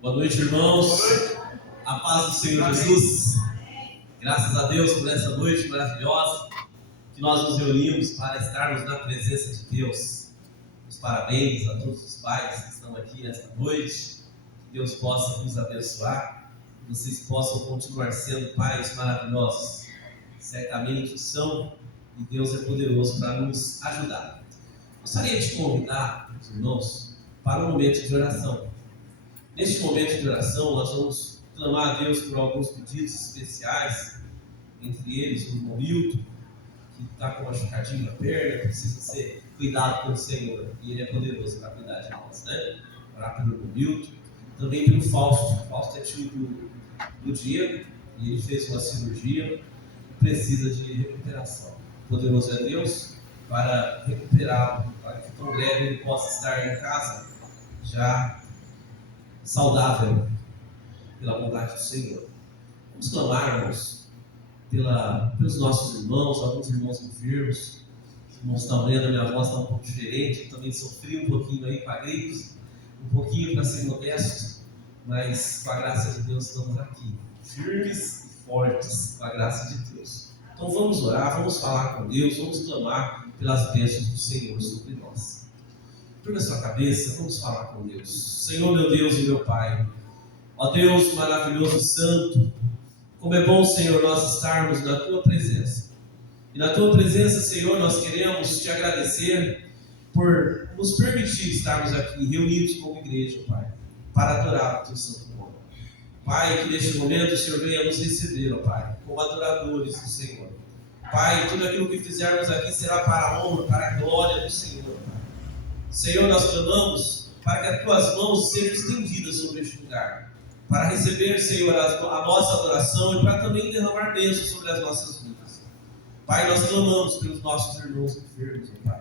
Boa noite, irmãos. A paz do Senhor Jesus. Graças a Deus por essa noite maravilhosa que nós nos reunimos para estarmos na presença de Deus. Os parabéns a todos os pais que estão aqui nesta noite. Que Deus possa nos abençoar. Que vocês possam continuar sendo pais maravilhosos. Certamente são, e Deus é poderoso para nos ajudar. Gostaria de convidar os irmãos para um momento de oração. Neste momento de oração, nós vamos clamar a Deus por alguns pedidos especiais, entre eles o irmão Milton, que está com uma machucadinho na perna, precisa ser cuidado pelo Senhor, e Ele é poderoso para cuidar de nós, né? Orar pelo irmão Milton, também pelo Fausto. O Fausto é tio do Diego, e ele fez uma cirurgia e precisa de recuperação. Poderoso é Deus para recuperá-lo, para que tão breve ele possa estar em casa, já saudável, pela vontade do Senhor. Vamos clamarmos pelos nossos irmãos, alguns irmãos enfermos. Os irmãos estão vendo, a minha voz está um pouco diferente, eu também sofri um pouquinho aí com a gripe, um pouquinho para ser modesto, mas com a graça de Deus estamos aqui, firmes e fortes, com a graça de Deus. Então vamos orar, vamos falar com Deus, vamos clamar pelas bênçãos do Senhor sobre nós. Curva a sua cabeça, vamos falar com Deus. Senhor, meu Deus e meu Pai, ó Deus maravilhoso, santo, como é bom, Senhor, nós estarmos na Tua presença. E na Tua presença, Senhor, nós queremos Te agradecer por nos permitir estarmos aqui reunidos como igreja, Pai, para adorar o Teu santo nome. Pai, que neste momento o Senhor venha nos receber, ó Pai, como adoradores do Senhor. Pai, tudo aquilo que fizermos aqui será para a honra, para a glória do Senhor, Pai. Senhor, nós clamamos para que as Tuas mãos sejam estendidas sobre este lugar, para receber, Senhor, a nossa adoração e para também derramar bênçãos sobre as nossas vidas. Pai, nós clamamos pelos nossos irmãos enfermos, Pai.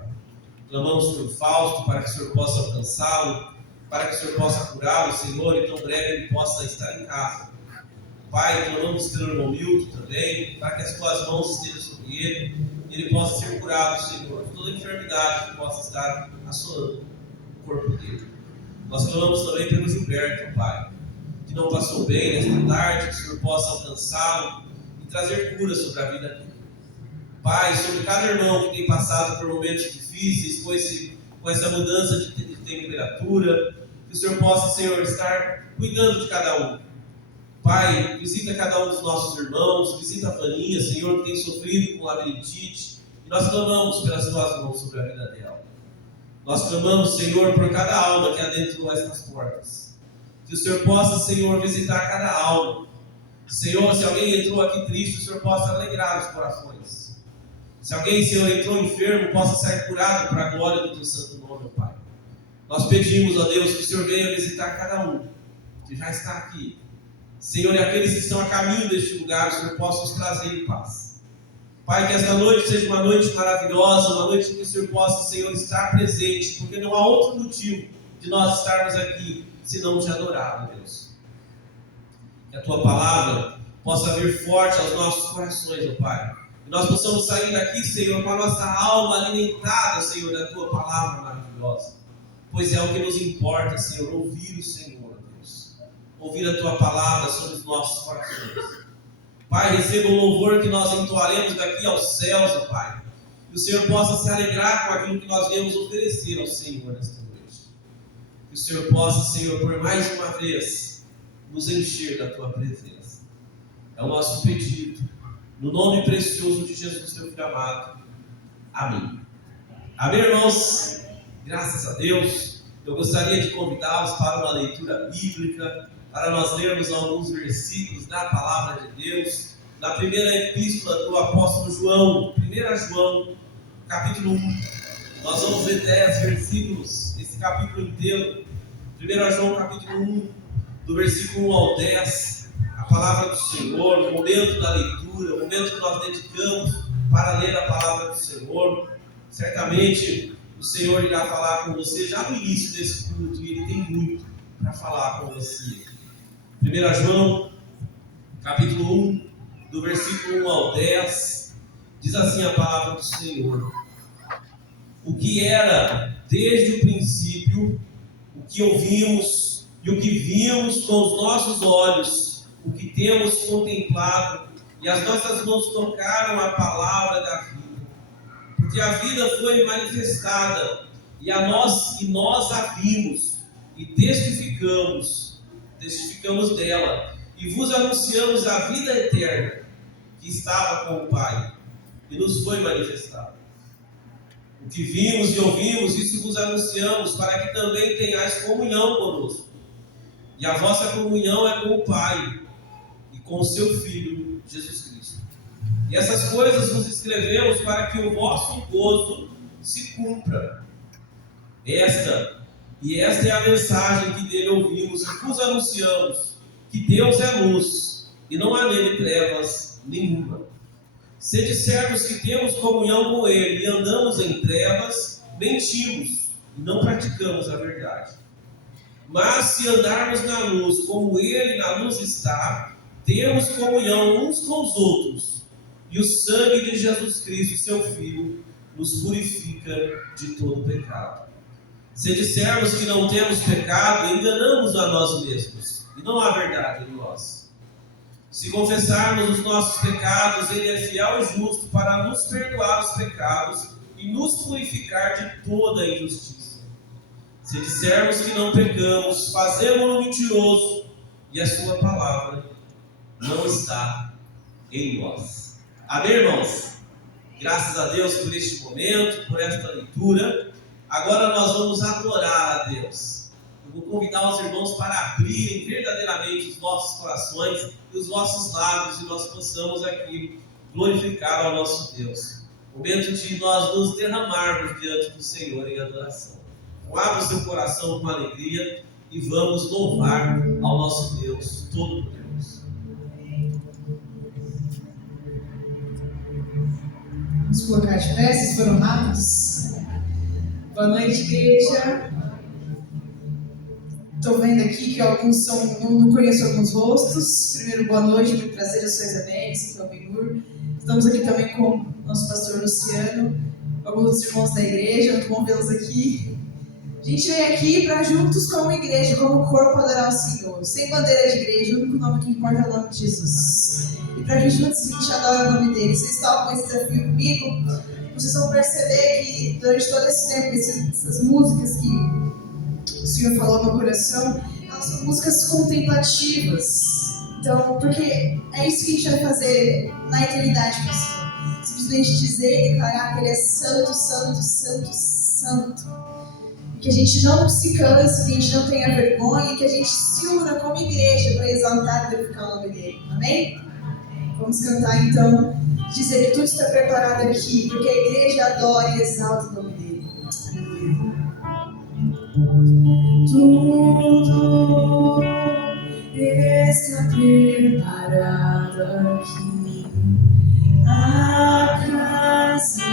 Clamamos pelo Fausto, para que o Senhor possa alcançá-lo, para que o Senhor possa curá-lo, Senhor, e tão breve ele possa estar em casa. Pai, clamamos pelo irmão Milton também, para que as Tuas mãos estejam sobre ele, e ele possa ser curado, Senhor, de toda enfermidade que possa estar assolando o corpo dele. Nós clamamos também pelo Gilberto, Pai, que não passou bem nesta tarde, que o Senhor possa alcançá-lo e trazer cura sobre a vida dele. Pai, sobre cada irmão que tem passado por momentos difíceis, com essa mudança de temperatura, que o Senhor possa, Senhor, estar cuidando de cada um. Pai, visita cada um dos nossos irmãos, visita a Vaninha, Senhor, que tem sofrido com labirintite, e nós clamamos pelas Tuas mãos sobre a vida dela. Nós clamamos, Senhor, por cada alma que adentrou estas portas. Que o Senhor possa, Senhor, visitar cada alma. Senhor, se alguém entrou aqui triste, o Senhor possa alegrar os corações. Se alguém, Senhor, entrou enfermo, possa sair curado para a glória do Teu santo nome, Pai. Nós pedimos, ó Deus, que o Senhor venha visitar cada um que já está aqui. Senhor, e aqueles que estão a caminho deste lugar, o Senhor possa os trazer em paz. Pai, que esta noite seja uma noite maravilhosa, uma noite em que o Senhor possa, Senhor, estar presente, porque não há outro motivo de nós estarmos aqui senão Te adorar, Deus. Que a Tua palavra possa vir forte aos nossos corações, ó Pai. E nós possamos sair daqui, Senhor, com a nossa alma alimentada, Senhor, da Tua palavra maravilhosa. Pois é o que nos importa, Senhor, ouvir o Senhor, Deus. Ouvir a Tua palavra sobre os nossos corações. Pai, receba o louvor que nós entoaremos daqui aos céus, ó Pai. Que o Senhor possa se alegrar com aquilo que nós viemos oferecer ao Senhor nesta noite. Que o Senhor possa, Senhor, por mais uma vez, nos encher da Tua presença. É o nosso pedido. No nome precioso de Jesus, Teu Filho amado. Amém. Amém, irmãos? Graças a Deus. Eu gostaria de convidá-los para uma leitura bíblica, para nós lermos alguns versículos da Palavra de Deus, na primeira epístola do apóstolo João, 1 João, capítulo 1. Nós vamos ler 10 versículos, esse capítulo inteiro. 1 João, capítulo 1, do versículo 1 ao 10, a Palavra do Senhor, o momento da leitura, o momento que nós dedicamos para ler a Palavra do Senhor. Certamente o Senhor irá falar com você já no início desse culto, e Ele tem muito para falar com você. 1 João, capítulo 1, do versículo 1 ao 10, diz assim a palavra do Senhor: o que era desde o princípio, o que ouvimos e E o que vimos com os nossos olhos, o que temos contemplado, e as nossas mãos tocaram a palavra da vida. Porque a vida foi manifestada, e nós a vimos, e testificamos dela, e vos anunciamos a vida eterna, que estava com o Pai, e nos foi manifestada. O que vimos e ouvimos, isso vos anunciamos, para que também tenhais comunhão conosco. E a vossa comunhão é com o Pai e com o seu Filho, Jesus Cristo. E essas coisas vos escrevemos para que o vosso gozo se cumpra. Esta é a mensagem que dele ouvimos e vos anunciamos, que Deus é luz e não há nele trevas nenhuma. Se dissermos que temos comunhão com ele e andamos em trevas, mentimos e não praticamos a verdade. Mas se andarmos na luz, como ele na luz está, temos comunhão uns com os outros, e o sangue de Jesus Cristo, seu Filho, nos purifica de todo pecado. Se dissermos que não temos pecado, enganamos a nós mesmos, e não há verdade em nós. Se confessarmos os nossos pecados, ele é fiel e justo para nos perdoar os pecados e nos purificar de toda injustiça. Se dissermos que não pecamos, fazemos-no mentiroso, e a sua palavra não está em nós. Amém, irmãos? Graças a Deus por este momento, por esta leitura. Agora nós vamos adorar a Deus. Eu vou convidar os irmãos para abrirem verdadeiramente os nossos corações e os nossos lábios, e nós possamos aqui glorificar ao nosso Deus. Momento de nós nos derramarmos diante do Senhor em adoração. Abra o seu coração com alegria e vamos louvar ao nosso Deus Todo-Poderoso. Vamos colocar de pé, vocês foram rápidos. Boa noite, igreja. Estou vendo aqui que alguns não conheço alguns rostos. Primeiro, boa noite, muito prazer, eu sou Isabelle, sou o Benhur. Estamos aqui também com o nosso pastor Luciano, alguns dos irmãos da igreja, muito bom vê-los aqui. A gente vem aqui para juntos como igreja, como corpo, adorar o Senhor. Sem bandeira de igreja, o único nome que importa é o nome de Jesus. E para que juntos a gente adore o nome dele. Vocês topam esse desafio comigo? Vocês vão perceber que durante todo esse tempo, essas músicas que o Senhor falou no meu coração, elas são músicas contemplativas. Então, porque é isso que a gente vai fazer na eternidade com o Senhor. Simplesmente dizer e declarar que Ele é santo, santo, santo, santo. Que a gente não se canse, que a gente não tenha vergonha, que a gente se una como igreja para exaltar e glorificar o nome dele. Amém? Vamos cantar então, dizer que tudo está preparado aqui, porque a igreja adora e exalta o nome dele. Tudo está preparado aqui, a casa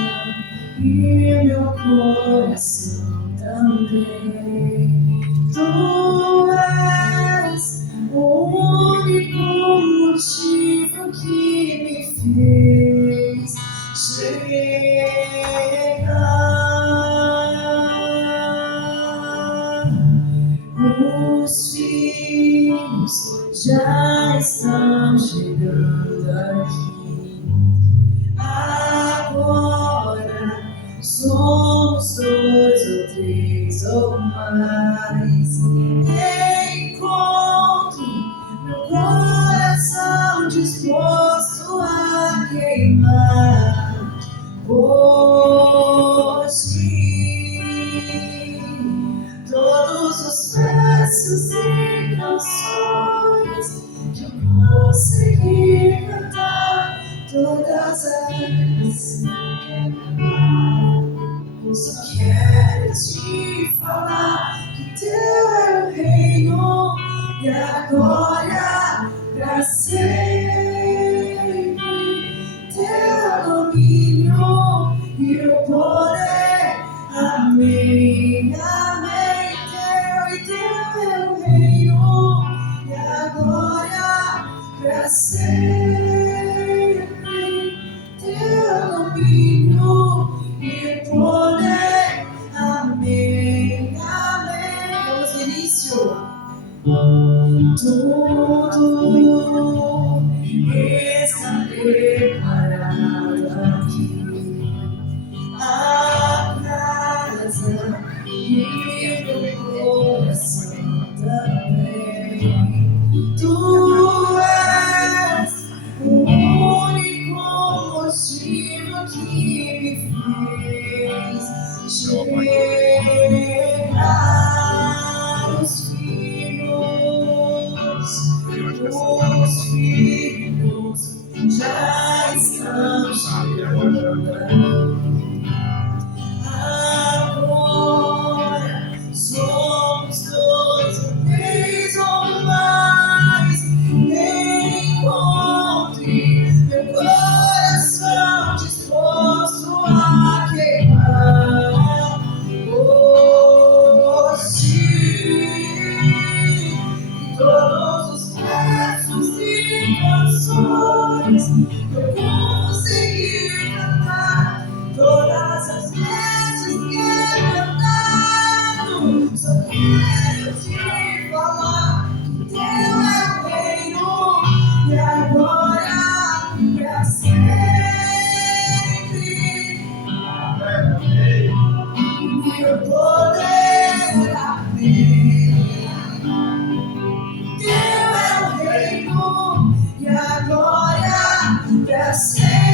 e meu coração também. Tu és o único motivo que me fez chegar. Os filhos já estão chegando aqui. Agora somos 2 ou 3 ou mais. Encontro meu coração disposto a queimar hoje. Todos os versos e canções que eu consegui cantar, todas elas. Eu só quero te falar que teu é o reino e a glória pra sempre. Teu domínio e o poder. Amém, amém. Teu é o reino e a glória pra sempre. Teu domínio e poder. Amém, amém. Vamos no início. Tudo está preparado aqui. A casa e o coração também. Tu és o único motivo que me fez chegar os filhos já estão chegando. Agora somos dois, três ou mais. Encontre meu coração disposto a queimar por ti. Todos os versos e canções eu consegui cantar. Todas as vezes que eu cantado, só quero te falar que teu é o reino e agora pra sempre. Meu poder amém. Teu é o reino e agora pra sempre.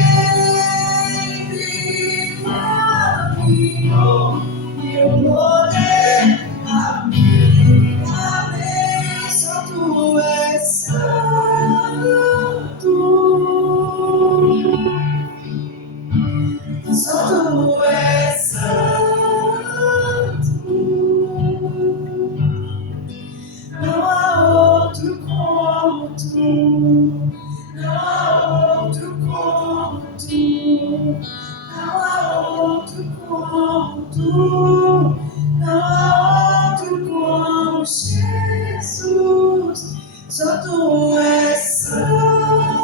Meu poder, amém, amém, só tu és santo, só tu és santo, não há outro como tu, não há outro como tu. Não há outro como tu, não há outro como Jesus, só tu és santo,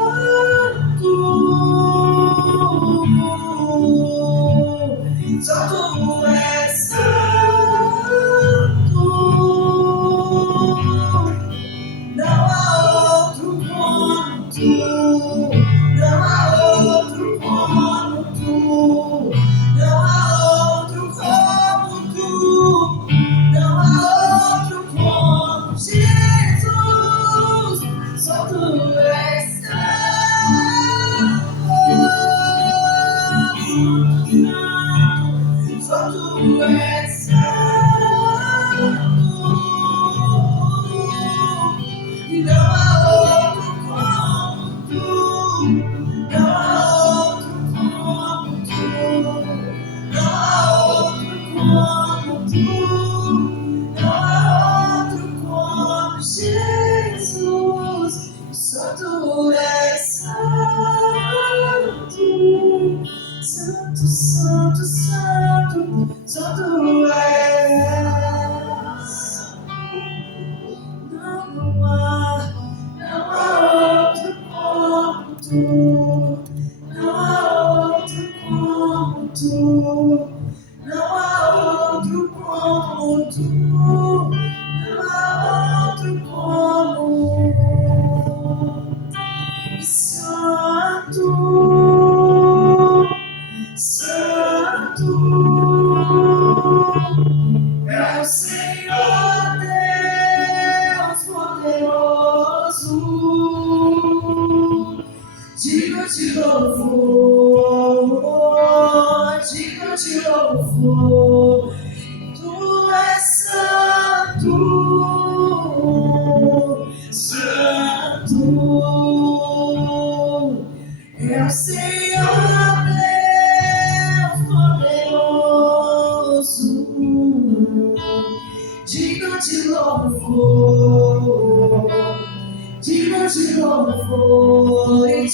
só tu és santo, não há outro como tu, não há outro como tu. Não há outro como tu, não há outro como Jesus, só tu és santo, só tu és santo, e não há outro como tu, não há outro como tu. Não há outro como tu, não há outro como Jesus, só tu és santo, santo, santo, santo, só tu és. Não há outro como tu. Não há outro como tu, não há outro como tu, não há outro como Santo, Santo é o Senhor Deus poderoso. Digno de louvor, digno de louvor, tu és santo, santo, é o Senhor Deus poderoso, digno de louvor, digno de louvor, e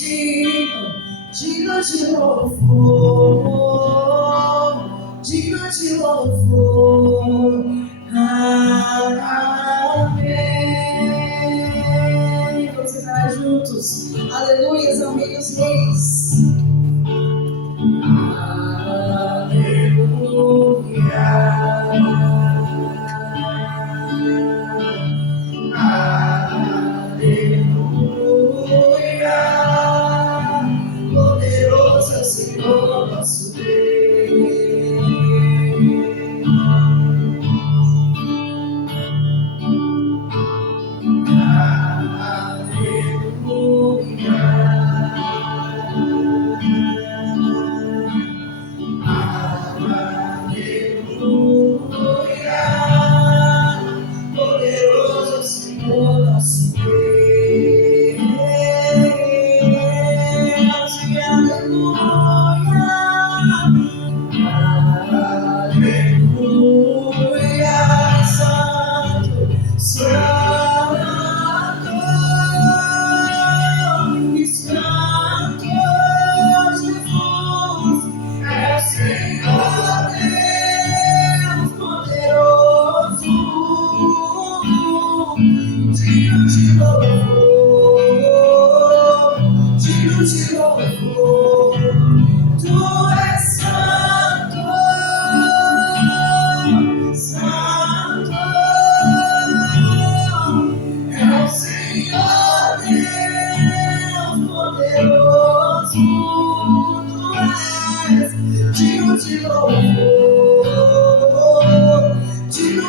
digno de louvor, digno de louvor, amém. Vamos cantar juntos, aleluia, amém dos reis, aleluia.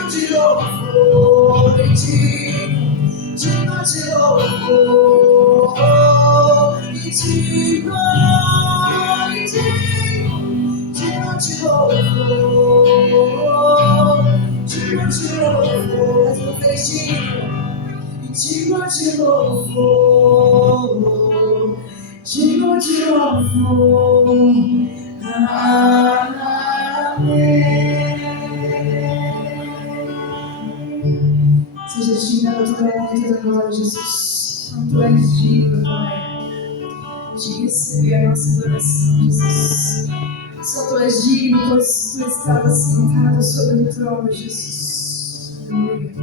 de louvor, e digno de louvor, e digno de louvor, digno de louvor, mais uma vez digno de louvor, digno de louvor. Amém. Seja digna da tua glória e da glória, Jesus. Tu és digno, Pai, de receber a nossa adoração, Jesus. Só tu és digno, pois tu estavas sentado sobre o trono, Jesus. Aleluia.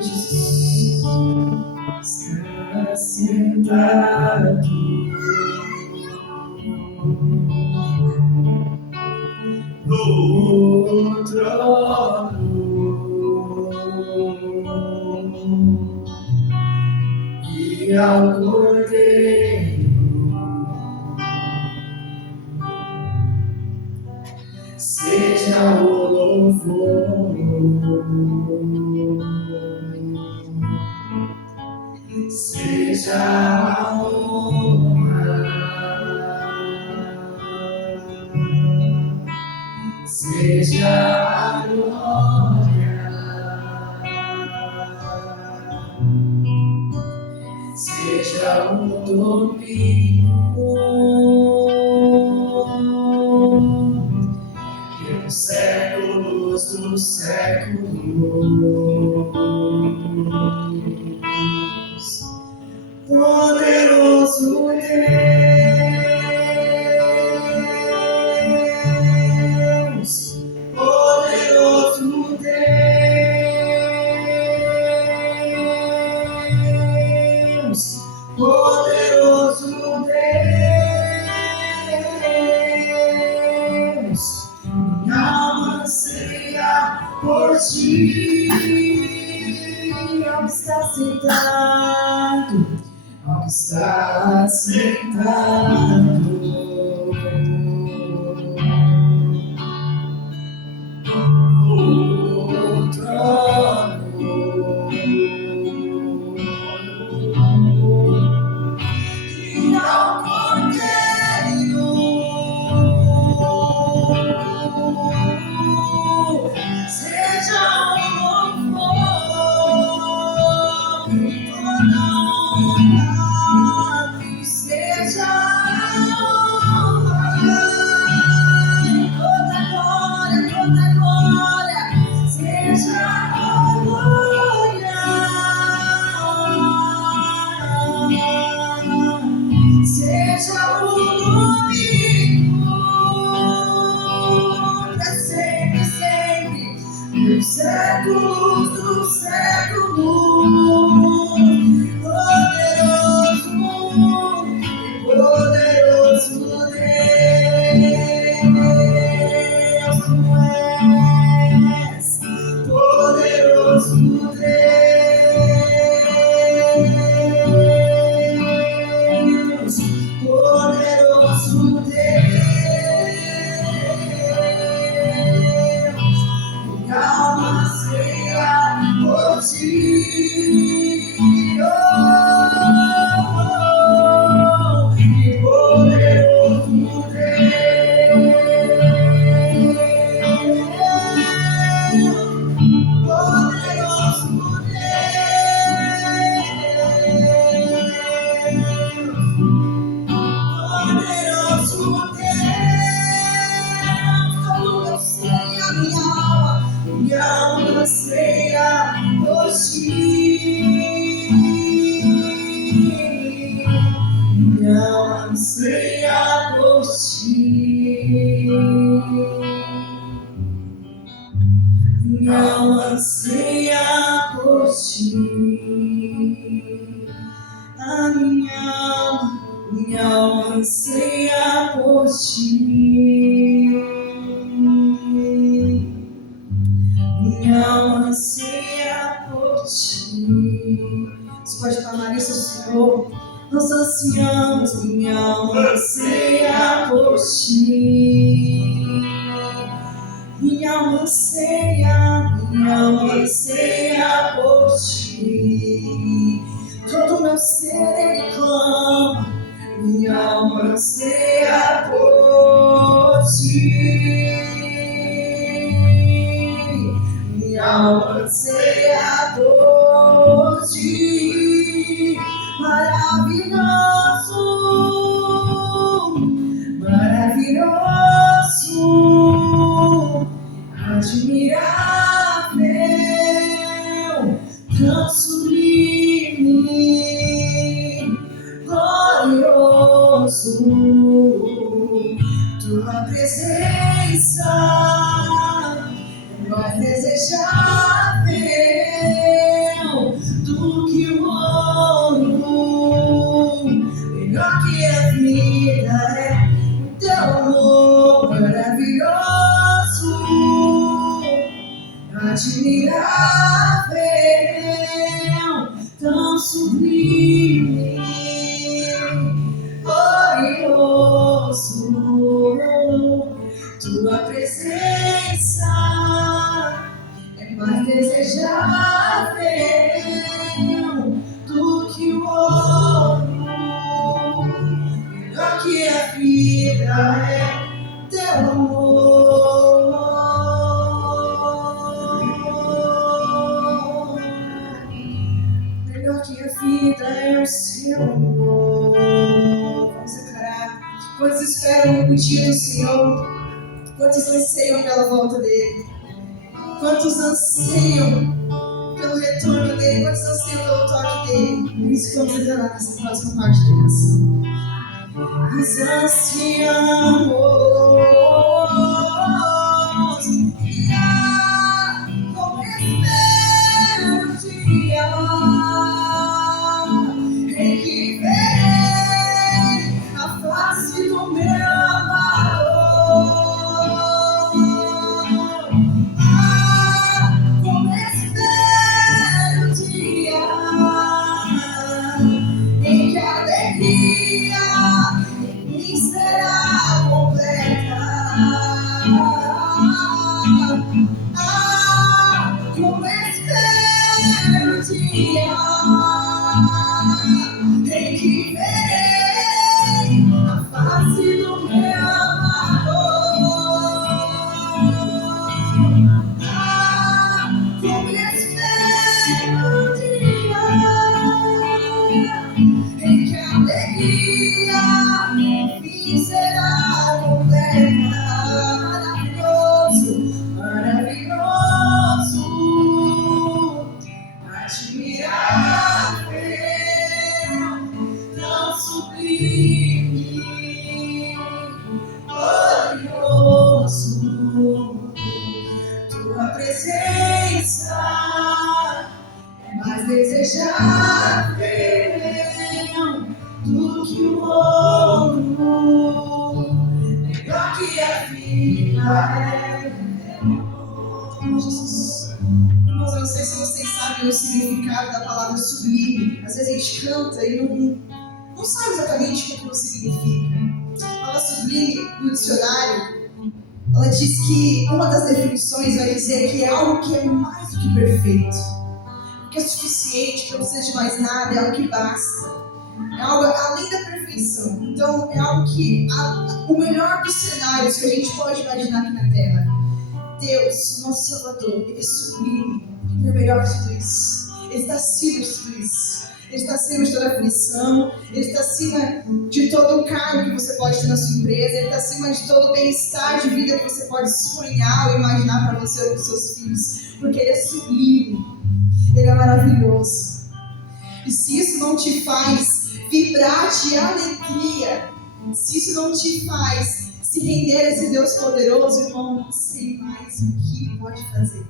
Jesus está sentado no trono e ao Cordeiro seja o louvor, seja a honra, seja a glória, seja o domínio pelos séculos dos séculos. Poderoso Deus, poderoso Deus, poderoso Deus, minha alma anseia por ti, onde está sentado, onde está sentado. No trono e ao Cordeiro seja o louvor e toda honra, seja a honra e toda glória, seja a glória, seja o domínio para sempre, sempre, nos séculos dos séculos. Poderoso Deus, tu és poderoso Deus, poderoso Deus, minha alma anseia por ti. Anseia por ti, a minha alma anseia por ti, minha alma anseia por ti. Você pode clamar isso ao Senhor. Oh, nós ansiamos, minha alma anseia por ti. Minha alma anseia por ti. Todo meu ser ele clama. Minha alma anseia por ti. Minha alma anseia por ti. Maravilhoso, maravilhoso, admirável, tão sublime, glorioso. Tua presença é mais desejável do que o ouro, melhor que a vida é teu amor maravilhoso, admirável, tão sublime, glorioso. Tua presença é mais desejável do que o ouro, melhor que a vida é teu amor. Melhor que a vida é o seu amor. Vamos declarar. Quantos esperam o dia do Senhor? Quantos anseiam pela volta dele? Quantos anseiam pelo retorno dele? Quantos anseiam pelo toque dele? Por isso que vamos declarar nessa próxima parte da canção. Nós ansiamos como espero o dia em que verei a face do meu amador. Como espero o dia em que a alegria em mim será completa. Como espero o dia em que verei a face do meu amador. Como espero o dia em que a alegria enfim será completa. Maravilhoso, maravilhoso, admirável, tão sublime, glorioso. Tua presença é mais desejável do que o ouro, melhor que a vida é. Jesus. Irmãos, eu não sei se vocês sabem o significado da palavra sublime. Às vezes a gente canta e não sabe exatamente o que aquilo significa. A palavra sublime no dicionário, ela diz que uma das definições vai dizer que é algo que é mais do que perfeito, que é suficiente, que não precisa de mais nada, é algo que basta, é algo além da perfeição. Então é algo que o melhor dos cenários que a gente pode imaginar aqui na Terra. Deus, nosso Salvador, Ele é sublime, Ele é melhor que tudo isso, Ele está acima de tudo isso. Ele está acima de toda aflição, Ele está acima de todo o cargo que você pode ter na sua empresa, Ele está acima de todo o bem-estar de vida que você pode sonhar ou imaginar para você ou para os seus filhos, porque Ele é sublime, Ele é maravilhoso. E se isso não te faz vibrar de alegria, se isso não te faz se render a esse Deus poderoso, irmão, não sei mais o que pode fazer.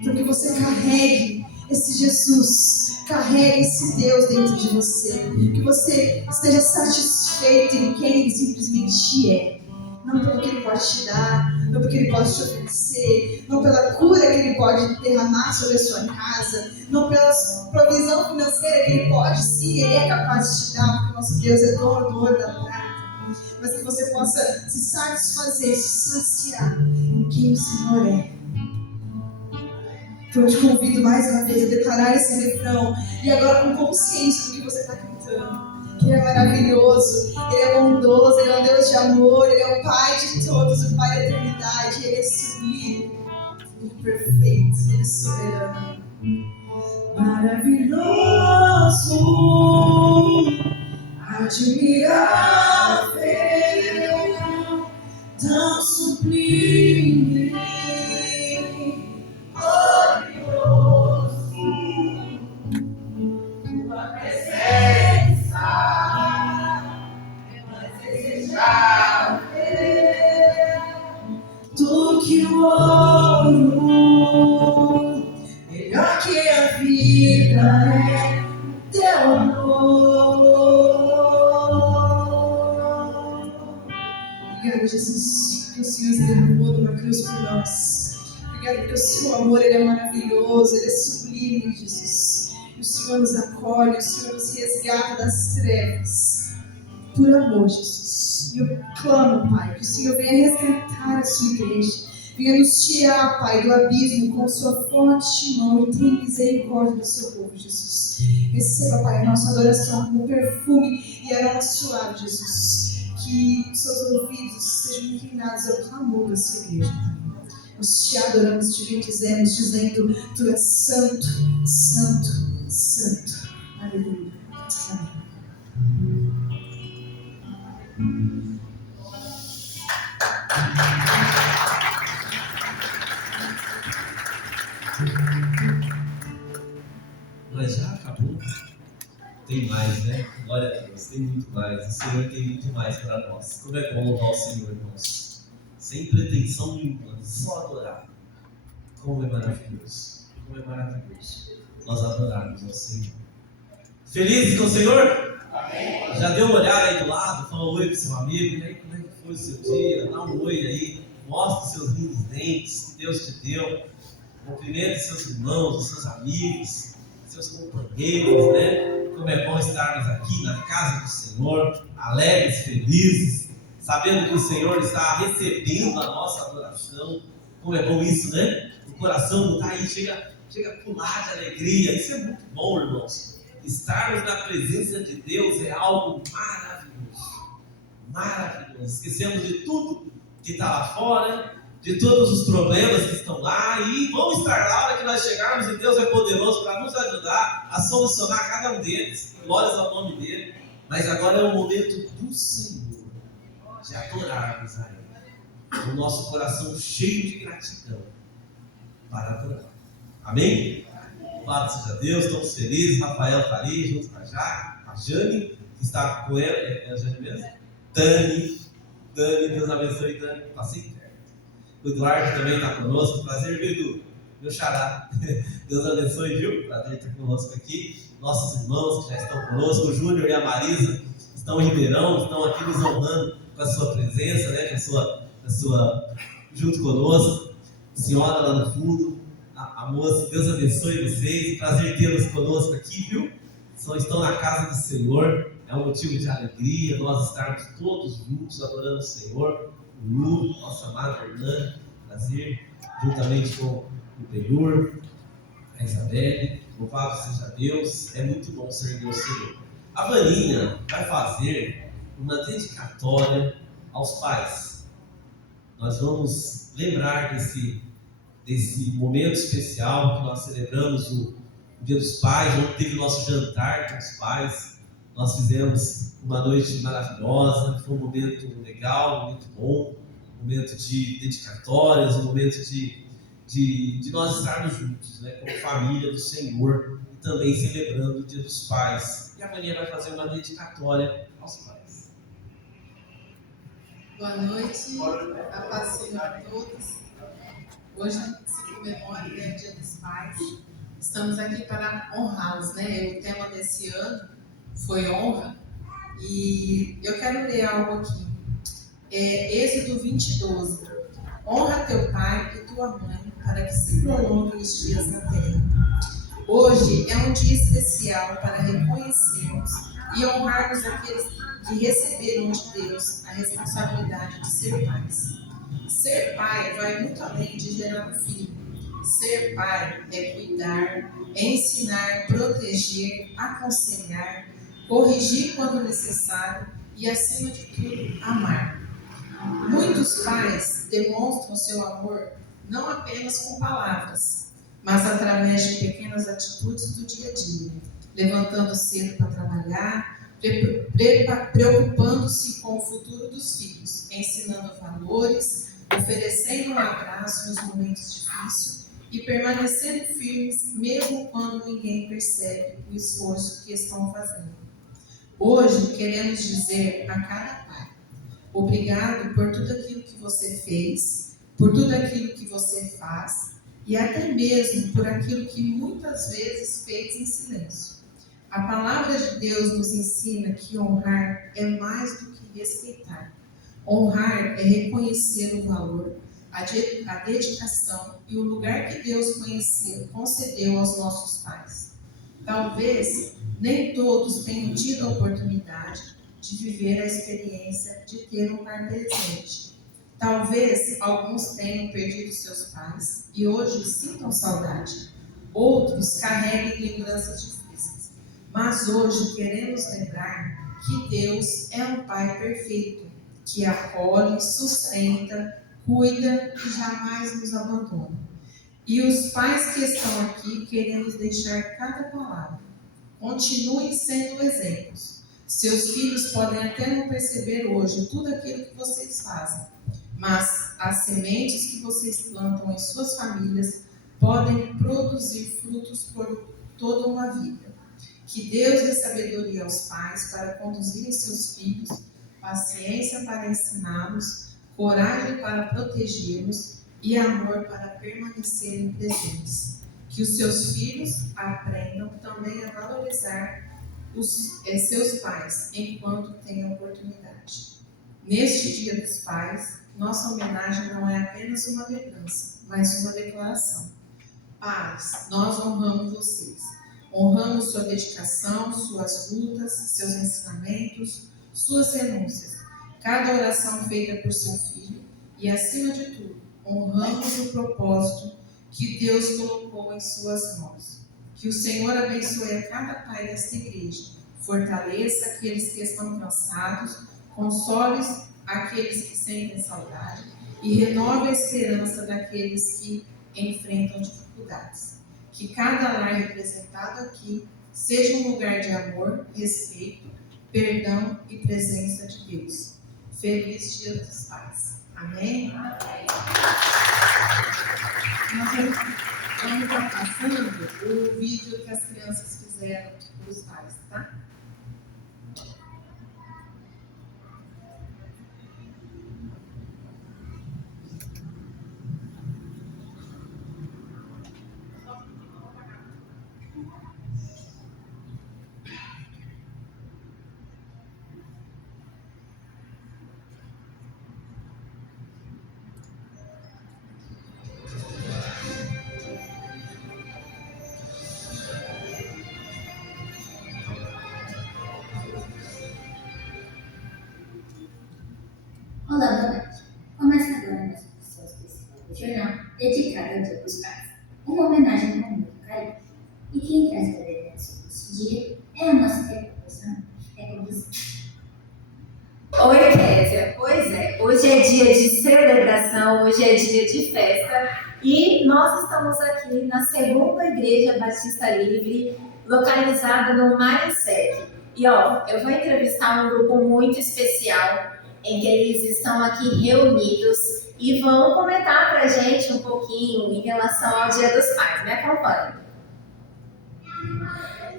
Então que você carregue esse Jesus, carregue esse Deus dentro de você, que você esteja satisfeito em quem Ele simplesmente é, não pelo que Ele pode te dar, não pelo que Ele pode te oferecer, não pela cura que Ele pode derramar sobre a sua casa, não pela provisão financeira que Ele pode, sim, Ele é capaz de te dar, porque nosso Deus é dono do ouro da prata, mas que você possa se satisfazer, se saciar em quem o Senhor é. Então eu te convido mais uma vez a declarar esse refrão, e agora com consciência do que você está cantando. Que Ele é maravilhoso, Ele é bondoso, Ele é um Deus de amor, Ele é o Pai de todos, o Pai da eternidade, Ele é sublime, Ele é perfeito, Ele é soberano. Maravilhoso, admirável, tão sublime, glorioso, tua presença é mais desejável do que o ouro, melhor que a vida é teu amor. Obrigada, Jesus, que o Senhor se derramou numa cruz por nós. Obrigada porque o seu amor ele é maravilhoso, ele é sublime, Jesus. E o Senhor nos acolhe, o Senhor nos resgata das trevas. Por amor, Jesus. E eu clamo, Pai, que o Senhor venha resgatar a sua igreja. Venha nos tirar, Pai, do abismo com sua forte mão e tenha misericórdia do seu povo, Jesus. Receba, Pai, a nossa adoração como perfume e aroma suave, Jesus. Que seus ouvidos sejam inclinados ao clamor da sua igreja. Nós te adoramos, te bendizemos, dizendo: Tu és santo, santo, santo. Aleluia. Amém. Mas já acabou? Tem mais, né? Glória a Deus, tem muito mais. O Senhor tem muito mais para nós. Como é bom louvar o Senhor, irmãos. Sem pretensão nenhuma, só adorar. Como é maravilhoso. Como é maravilhoso nós adorarmos ao Senhor. Felizes com o Senhor? Amém. Já deu uma olhada aí do lado, fala oi pro seu amigo, e aí como é que foi o seu dia? Dá um oi aí, mostra os seus lindos dentes que Deus te deu. Cumprimente seus irmãos, os seus amigos, seus companheiros, né? Como é bom estarmos aqui na casa do Senhor, alegres, felizes, sabendo que o Senhor está recebendo a nossa adoração. Como é bom isso, né? O coração não está aí, chega a pular de alegria. Isso é muito bom, irmãos. Estarmos na presença de Deus é algo maravilhoso. Maravilhoso. Esquecemos de tudo que está lá fora, de todos os problemas que estão lá, e vamos estar lá na hora que nós chegarmos, e Deus é poderoso para nos ajudar a solucionar cada um deles. Glórias ao nome dele. Mas agora é o momento do Senhor, de adorarmos a Ele, com o nosso coração cheio de gratidão para adorar. Amém? Louvado seja Deus, estamos felizes. Rafael está ali, junto com a Jane, que está com ela, é a Jane mesmo? Dani, Deus abençoe, Dani, passei perto. O Eduardo também está conosco, prazer, viu, Edu? Meu xará, Deus abençoe, viu? Prazer estar conosco aqui. Nossos irmãos que já estão conosco, o Júnior e a Marisa estão em Ribeirão, estão aqui nos honrando com a sua presença, né? com a sua junto conosco. A senhora lá no fundo, a moça, Deus abençoe vocês, prazer tê-los conosco aqui, viu? Estão na casa do Senhor, é um motivo de alegria nós estarmos todos juntos adorando o Senhor. O Lu, nossa amada irmã, prazer, juntamente com o Benhur, a Isabelle, louvado seja Deus, é muito bom servir ao Senhor. A Vaninha vai fazer uma dedicatória aos pais. Nós vamos lembrar desse momento especial que nós celebramos o Dia dos Pais, onde teve o nosso jantar com os pais. Nós fizemos uma noite maravilhosa, foi um momento legal, um momento bom, um momento de dedicatórias, um momento de nós estarmos juntos, né, como família do Senhor, e também celebrando o Dia dos Pais. E a Maria vai fazer uma dedicatória aos pais. Boa noite, a paz do Senhor a todos. Hoje se comemora o Dia dos Pais. Estamos aqui para honrá-los, né? O tema desse ano foi honra. E eu quero ler algo aqui. Êxodo 20:12. Honra teu pai e tua mãe, para que se prolonguem os dias na terra. Hoje é um dia especial para reconhecermos e honrarmos aqueles que receberam de Deus a responsabilidade de ser pais. Ser pai vai muito além de gerar um filho. Ser pai é cuidar, é ensinar, proteger, aconselhar, corrigir quando necessário e, acima de tudo, amar. Muitos pais demonstram seu amor não apenas com palavras, mas através de pequenas atitudes do dia a dia, levantando cedo para trabalhar, preocupando-se com o futuro dos filhos, ensinando valores, oferecendo um abraço nos momentos difíceis e permanecendo firmes mesmo quando ninguém percebe o esforço que estão fazendo. Hoje queremos dizer a cada pai: obrigado por tudo aquilo que você fez, por tudo aquilo que você faz e até mesmo por aquilo que muitas vezes fez em silêncio. A palavra de Deus nos ensina que honrar é mais do que respeitar. Honrar é reconhecer o valor, a dedicação e o lugar que Deus concedeu aos nossos pais. Talvez nem todos tenham tido a oportunidade de viver a experiência de ter um pai presente. Talvez alguns tenham perdido seus pais e hoje sintam saudade. Outros carreguem lembranças difíceis. Mas hoje queremos lembrar que Deus é um pai perfeito, que acolhe, sustenta, cuida e jamais nos abandona. E os pais que estão aqui queremos deixar cada palavra. Continuem sendo exemplos. Seus filhos podem até não perceber hoje tudo aquilo que vocês fazem, mas as sementes que vocês plantam em suas famílias podem produzir frutos por toda uma vida. Que Deus dê sabedoria aos pais para conduzirem seus filhos, paciência para ensiná-los, coragem para protegê-los e amor para permanecerem presentes. Que os seus filhos aprendam também a valorizar seus pais enquanto têm a oportunidade. Neste Dia dos Pais, nossa homenagem não é apenas uma lembrança, mas uma declaração. Pais, nós honramos vocês. Honramos sua dedicação, suas lutas, seus ensinamentos, suas renúncias, cada oração feita por seu filho e, acima de tudo, honramos o propósito que Deus colocou em suas mãos. Que o Senhor abençoe a cada pai desta igreja, fortaleça aqueles que estão cansados, console aqueles que sentem saudade e renove a esperança daqueles que enfrentam dificuldades. Que cada lar representado aqui seja um lugar de amor, respeito, perdão e presença de Deus. Feliz Dia dos Pais. Amém? Amém. Nós vamos estar passando o vídeo que as crianças fizeram para os pais, tá? Olá, boa noite. Começa agora nossa edição especial do jornal dedicada ao Dia dos Pais. Uma homenagem com muito carinho. E quem traz para dentro sobre esse dia é a nossa representação. É com você. Oi, Kézia. Pois é, hoje é dia de celebração, hoje é dia de festa e nós estamos aqui na segunda Igreja Batista Livre, localizada no Marinsec. E ó, eu vou entrevistar um grupo muito especial em que eles estão aqui reunidos e vão comentar pra gente um pouquinho em relação ao Dia dos Pais. Me acompanhe.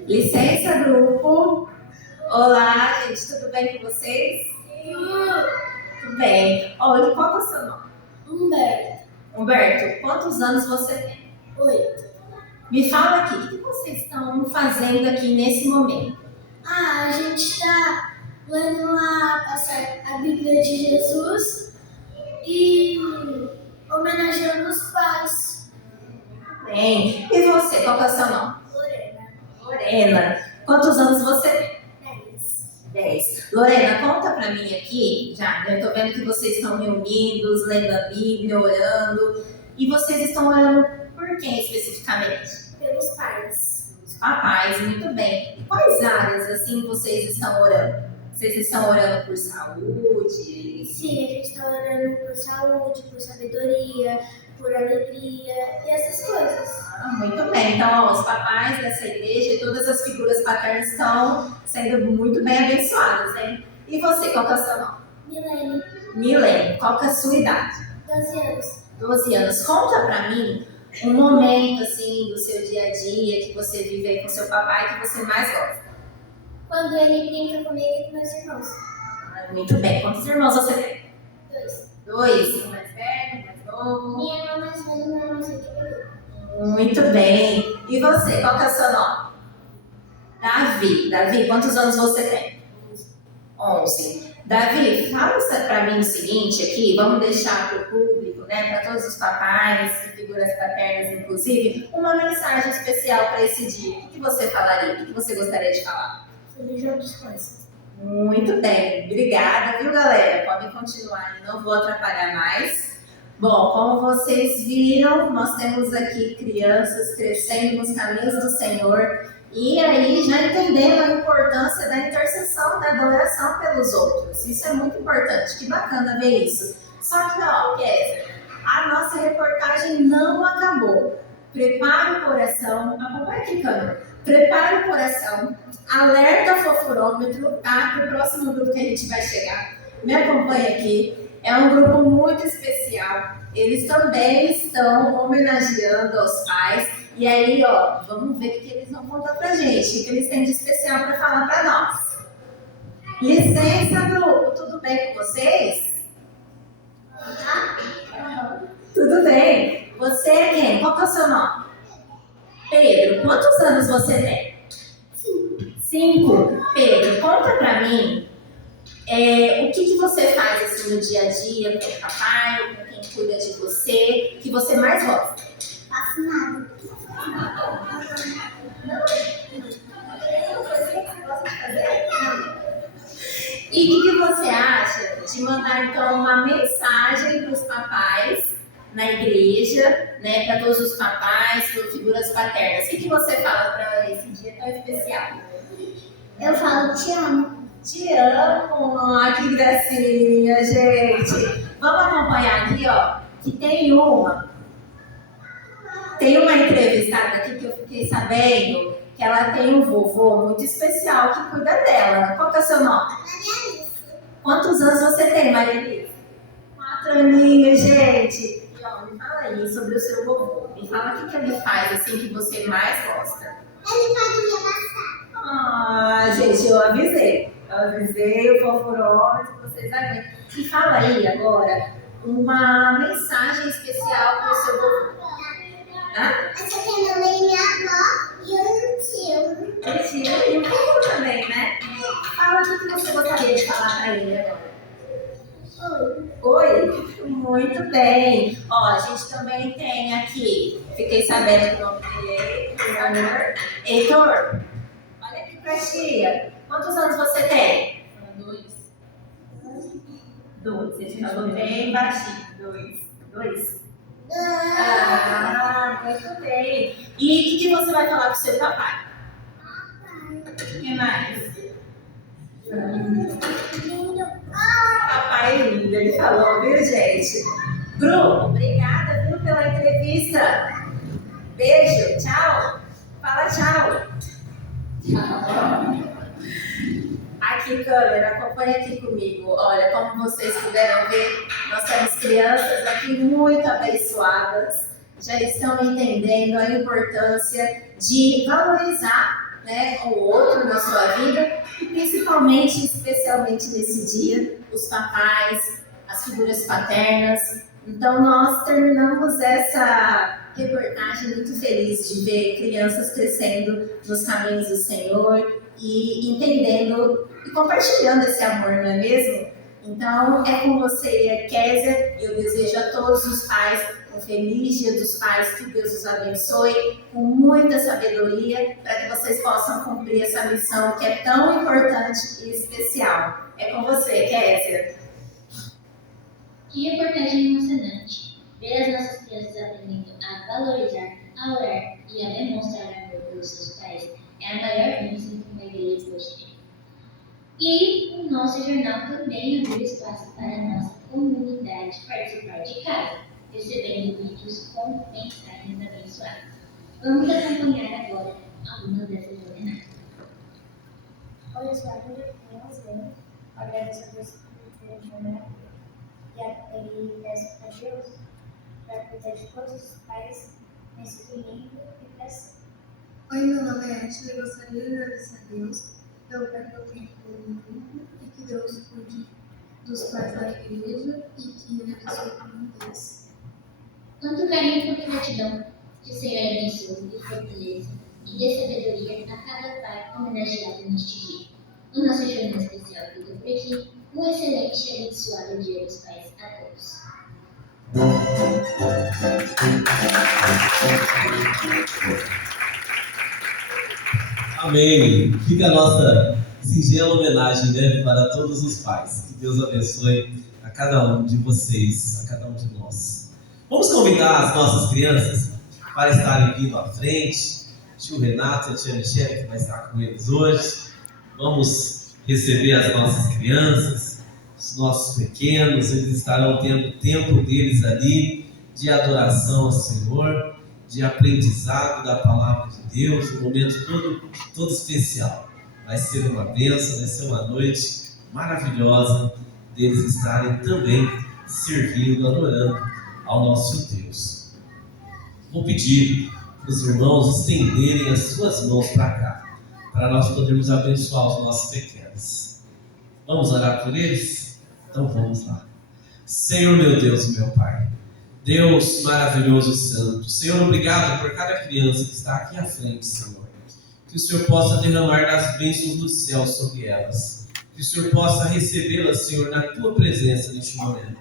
Licença, grupo. Olá, gente, tudo bem com vocês? Tudo bem. Olha, qual é o seu nome? Humberto. Humberto, quantos anos você tem? 8. Me fala aqui, o que vocês estão fazendo aqui nesse momento? A gente está lendo a Bíblia de Jesus e homenageando os pais. Bem, e você, qual que é o seu nome? Lorena. Lorena. Quantos anos você tem? 10. 10. Lorena, conta pra mim aqui, já, eu tô vendo que vocês estão reunidos, lendo a Bíblia, orando, e vocês estão orando por quem especificamente? Pelos pais. Os papais, muito bem. E quais áreas, assim, vocês estão orando? Vocês estão orando por saúde? Sim, a gente está orando por saúde, por sabedoria, por alegria e essas coisas. Muito bem. Então, ó, os papais dessa igreja e todas as figuras paternas estão sendo muito bem abençoadas, hein? E você, qual que é o seu nome? Milene, Milene, qual que é a sua idade? 12 anos. 12 anos. Conta pra mim um momento, assim, do seu dia a dia que você vive aí com seu papai que você mais gosta. Quando ele brinca comigo e com meus irmãos. Muito bem. Quantos irmãos você tem? 2. 2. Um mais velho, um mais novo. Minha irmã mais velha e meu irmão mais pequeno. Muito bem. E você, qual que é o seu nome? Davi. Davi, quantos anos você tem? 11. Davi, fala pra mim o seguinte aqui, vamos deixar para o público, né, para todos os papais, figuras paternas inclusive, uma mensagem especial para esse dia. O que você falaria? O que você gostaria de falar? Sobre o Jogo dos Pais. Muito bem, obrigada, viu, galera? Podem continuar, não vou atrapalhar mais. Bom, como vocês viram, nós temos aqui crianças crescendo nos caminhos do Senhor e aí já entendendo a importância da intercessão, da adoração pelos outros. Isso é muito importante, que bacana ver isso. Só que, ó, Kézia, a nossa reportagem não acabou. Prepara o coração, acompanha aqui, câmera. Prepara o coração, alerta fofurômetro, tá? Para o próximo grupo que a gente vai chegar. Me acompanha aqui. É um grupo muito especial. Eles também estão homenageando aos pais. E aí, ó, vamos ver o que eles vão contar pra gente. O que eles têm de especial para falar para nós. Licença, grupo. Tudo bem com vocês? Tudo bem. Você é quem? Qual que é o seu nome? Pedro, quantos anos você tem? 5. Pedro, conta pra mim o que você faz assim, no dia a dia com o papai, com quem cuida de você, que você mais gosta? Faço nada. E o que você acha de mandar então uma mensagem para os papais na igreja, né, para todos os papais, para figuras paternas? O que você fala para esse dia tão especial? Eu falo te amo. Te amo! Ah, que gracinha, gente! Vamos acompanhar aqui, ó, que tem uma entrevistada aqui que eu fiquei sabendo que ela tem um vovô muito especial que cuida dela. Qual que é o seu nome? Quantos anos você tem, Maria Elisa? 4 aninhos, gente! E, ó, me fala aí sobre o seu vovô. Me fala o que ele faz, assim, que você mais gosta. Ele pode me abraçar. Ah, gente, eu avisei o fofurômetro, vocês vão ver. E fala aí agora uma mensagem especial para o seu vovô. Essa aqui é minha mãe e minha avó e um tio. E o vovô também, né? Fala o que você gostaria de falar para ele agora. Oi? Muito bem. Ó, a gente também tem aqui, fiquei sabendo que o nome dele é Heitor. Olha aqui pra tia. Quantos anos você tem? 2. Você falou bem baixinho. 2. Ah, muito bem. E o que você vai falar pro seu papai? O que mais? Papai lindo, ele falou, viu, gente? Bruno, obrigada, viu, pela entrevista. Beijo, tchau. Fala tchau. Tchau. Aqui, câmera, acompanha aqui comigo. Olha, como vocês puderam ver, nós temos crianças aqui muito abençoadas. Já estão entendendo a importância de valorizar, né, o outro na sua vida e principalmente, especialmente nesse dia, os papais, as figuras paternas. Então, nós terminamos essa reportagem muito feliz de ver crianças crescendo nos caminhos do Senhor e entendendo e compartilhando esse amor, não é mesmo? Então, é com você, Kézia, e eu desejo a todos os pais um feliz Dia dos Pais, que Deus os abençoe com muita sabedoria para que vocês possam cumprir essa missão que é tão importante e especial. É com você, Kézia. Que reportagem emocionante! Ver as nossas crianças aprendendo a valorizar, a orar e a demonstrar amor pelos seus pais é a maior bênção que uma igreja pode ter. E o nosso jornal também abriu espaço para a nossa comunidade participar de casa, recebendo vídeos com mensagens abençoadas. Vamos acompanhar agora algumas dessas homenagens. Hoje eu sou a Júlia Pinhão, agradeço a Deus por ter me homenageado e peço a Deus para cuidar de todos os pais nesse domingo e para sempre. Oi, meu nome é Ashley, eu gostaria de agradecer a Deus pelo tempo que eu tenho com o domingo e que Deus cuide dos pais da igreja e que ele abençoe cada um deles. Quanto carinho e gratidão que o Senhor abençoe e fortaleça e dê sabedoria a cada pai homenageado neste dia. O nosso jornal especial fica por aqui. Um excelente e abençoado Dia dos Pais a todos. Amém. Fica a nossa singela homenagem, né, para todos os pais. Que Deus abençoe a cada um de vocês, a cada um de nós. Vamos convidar as nossas crianças para estarem vindo à frente. O tio Renato e a tia Michele, que vai estar com eles hoje. Vamos receber as nossas crianças, os nossos pequenos. Eles estarão tendo o tempo deles ali de adoração ao Senhor, de aprendizado da palavra de Deus, um momento todo especial. Vai ser uma bênção, vai ser uma noite maravilhosa deles estarem também servindo, adorando ao nosso Deus. Vou pedir para os irmãos estenderem as suas mãos para cá, para nós podermos abençoar os nossos pequenos. Vamos orar por eles? Então vamos lá. Senhor, meu Deus e meu Pai, Deus maravilhoso e santo, Senhor, obrigado por cada criança que está aqui à frente, Senhor. Que o Senhor possa derramar das bênçãos do céu sobre elas. Que o Senhor possa recebê-las, Senhor, na Tua presença neste momento.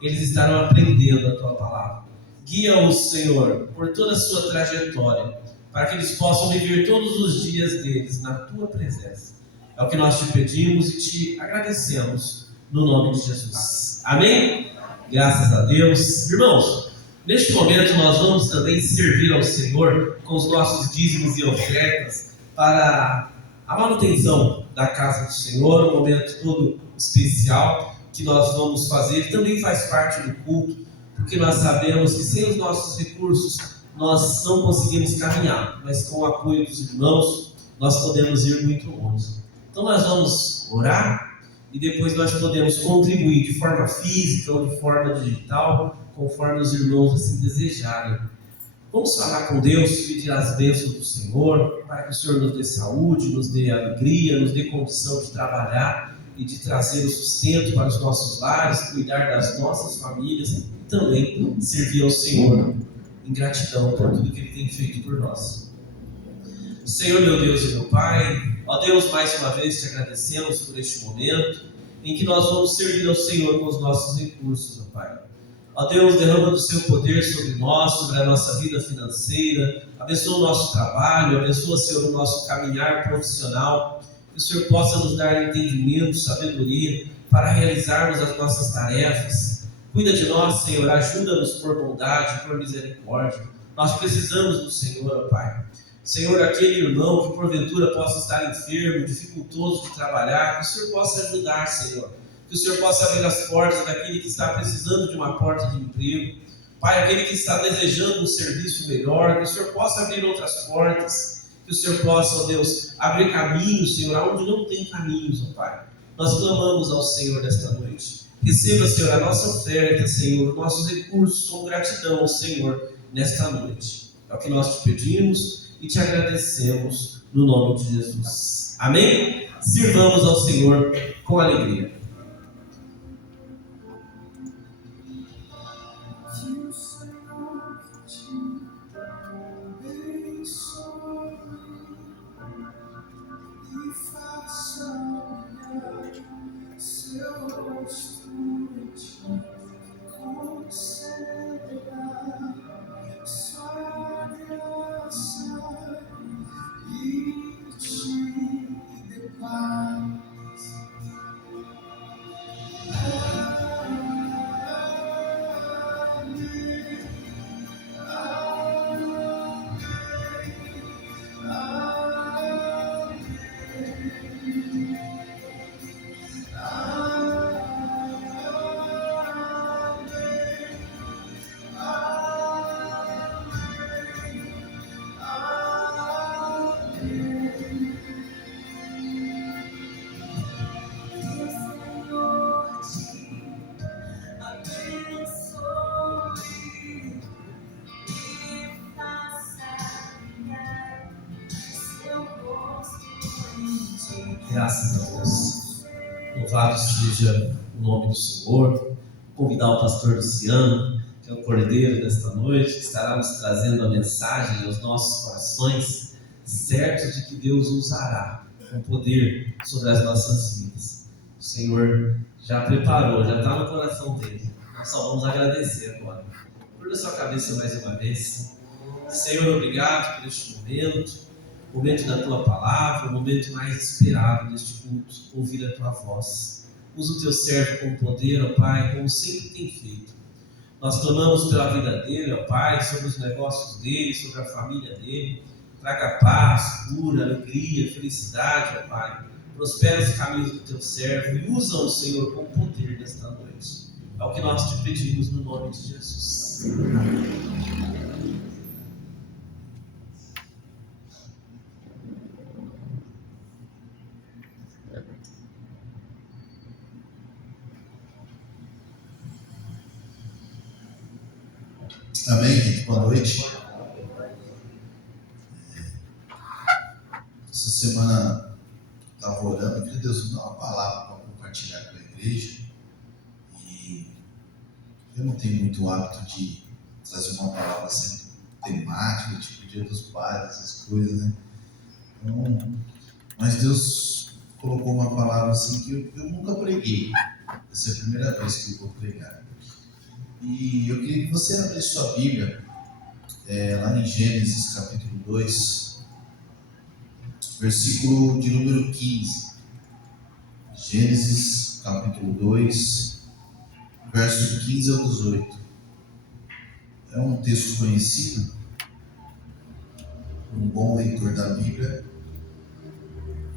Eles estarão aprendendo a Tua palavra. Guia-os, Senhor, por toda a sua trajetória, para que eles possam viver todos os dias deles na Tua presença. É o que nós te pedimos e te agradecemos, no nome de Jesus. Amém? Graças a Deus. Irmãos, neste momento nós vamos também servir ao Senhor com os nossos dízimos e ofertas para a manutenção da casa do Senhor, um momento todo especial que nós vamos fazer, que também faz parte do culto, porque nós sabemos que sem os nossos recursos nós não conseguimos caminhar, mas com o apoio dos irmãos nós podemos ir muito longe. Então nós vamos orar e depois nós podemos contribuir de forma física ou de forma digital, conforme os irmãos assim desejarem. Vamos falar com Deus, pedir as bênçãos do Senhor, para que o Senhor nos dê saúde, nos dê alegria, nos dê condição de trabalhar e de trazer o sustento para os nossos lares, cuidar das nossas famílias e também servir ao Senhor em gratidão por tudo que Ele tem feito por nós. Senhor, meu Deus e meu Pai, ó Deus, mais uma vez te agradecemos por este momento em que nós vamos servir ao Senhor com os nossos recursos, ó Pai. Ó Deus, derrama do seu poder sobre nós, sobre a nossa vida financeira, abençoa o nosso trabalho, abençoa, Senhor, o nosso caminhar profissional, que o Senhor possa nos dar entendimento, sabedoria para realizarmos as nossas tarefas. Cuida de nós, Senhor, ajuda-nos por bondade, por misericórdia. Nós precisamos do Senhor, ó Pai. Senhor, aquele irmão que porventura possa estar enfermo, dificultoso de trabalhar, que o Senhor possa ajudar, Senhor. Que o Senhor possa abrir as portas daquele que está precisando de uma porta de emprego. Pai, aquele que está desejando um serviço melhor, que o Senhor possa abrir outras portas. Que o Senhor possa, ó Deus, abrir caminhos, Senhor, aonde não tem caminhos, ó Pai. Nós clamamos ao Senhor nesta noite. Receba, Senhor, a nossa oferta, Senhor, nossos recursos com gratidão ao Senhor nesta noite. É o que nós te pedimos e te agradecemos no nome de Jesus. Amém? Sirvamos ao Senhor com alegria. Be sorry if Graças a Deus. Louvado seja o nome do Senhor. Vou convidar o pastor Luciano, que é o cordeiro desta noite, que estará nos trazendo a mensagem aos nossos corações, certos de que Deus usará com poder sobre as nossas vidas. O Senhor já preparou, já está no coração dele. Nós só vamos agradecer agora. Curva a sua cabeça mais uma vez. Senhor, obrigado por este momento da tua palavra, o momento mais esperado neste culto, ouvir a tua voz. Usa o teu servo com poder, ó Pai, como sempre tem feito. Nós clamamos pela vida dele, ó Pai, sobre os negócios dele, sobre a família dele. Traga paz, cura, alegria, felicidade, ó Pai. Prospera os caminhos do teu servo e usa o Senhor com poder nesta noite. É o que nós te pedimos no nome de Jesus. Amém, gente? Boa noite. Essa semana eu estava orando, eu queria Deus me dar uma palavra para compartilhar com a igreja. E eu não tenho muito hábito de trazer uma palavra sempre temática, tipo Dia dos Pais, essas coisas, né? Então, mas Deus colocou uma palavra assim que eu nunca preguei. Essa é a primeira vez que eu vou pregar. E eu queria que você abrisse sua Bíblia, lá em Gênesis capítulo 2, versículo de número 15. Gênesis capítulo 2, verso 15 ao 18. É um texto conhecido, um bom leitor da Bíblia,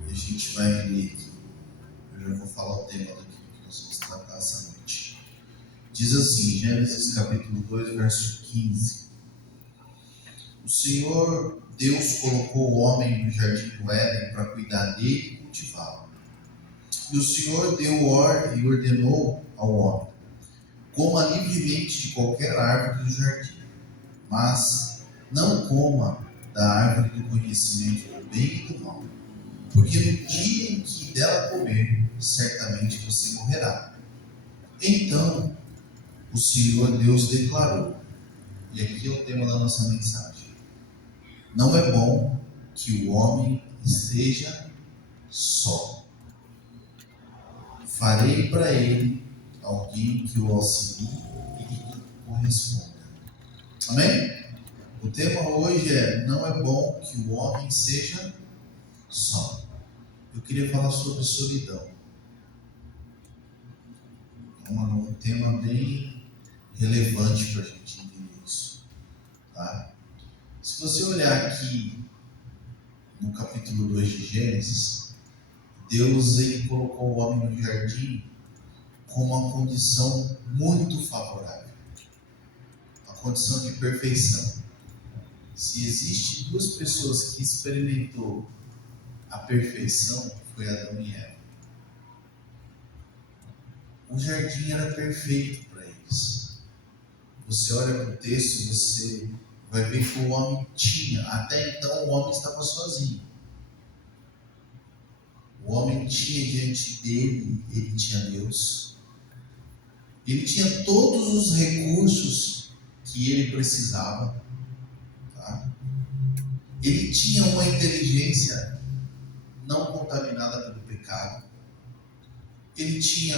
e a gente vai ler aqui. Eu já vou falar o tema daquilo que nós vamos tratar essa noite. Diz assim, Gênesis capítulo 2, verso 15. O Senhor Deus colocou o homem no jardim do Éden para cuidar dele e cultivá-lo. E o Senhor deu ordem e ordenou ao homem: coma livremente de qualquer árvore do jardim, mas não coma da árvore do conhecimento do bem e do mal, porque no dia em que dela comer, certamente você morrerá. Então o Senhor Deus declarou, e aqui é o tema da nossa mensagem: não é bom que o homem esteja só. Farei para ele alguém que o auxilie e que corresponda. Amém? O tema hoje é: não é bom que o homem seja só. Eu queria falar sobre solidão. Um tema bem relevante para a gente entender isso, tá? Se você olhar aqui no capítulo 2 de Gênesis, Deus ele colocou o homem no jardim com uma condição muito favorável, uma condição de perfeição. Se existe duas pessoas que experimentou a perfeição, foi Adão e Eva. O jardim era perfeito para eles. Você olha para o texto, você vai ver que o homem tinha, até então o homem estava sozinho. O homem tinha diante dele, ele tinha Deus. Ele tinha todos os recursos que ele precisava. Tá? Ele tinha uma inteligência não contaminada pelo pecado. Ele tinha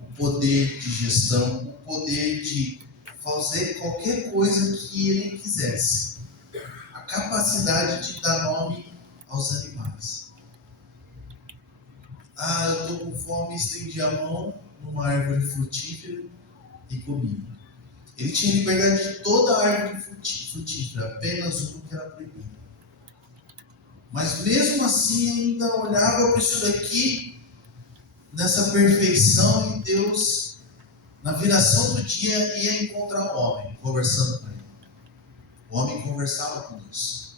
o poder de gestão, o poder de fazer qualquer coisa que ele quisesse. A capacidade de dar nome aos animais. Eu estou com fome, estendi a mão numa árvore frutífera e comi. Ele tinha liberdade de toda a árvore frutífera, apenas uma que era proibida. Mas mesmo assim ainda olhava para isso daqui, nessa perfeição, e Deus, na viração do dia, ia encontrar o homem, conversando com ele. O homem conversava com Deus.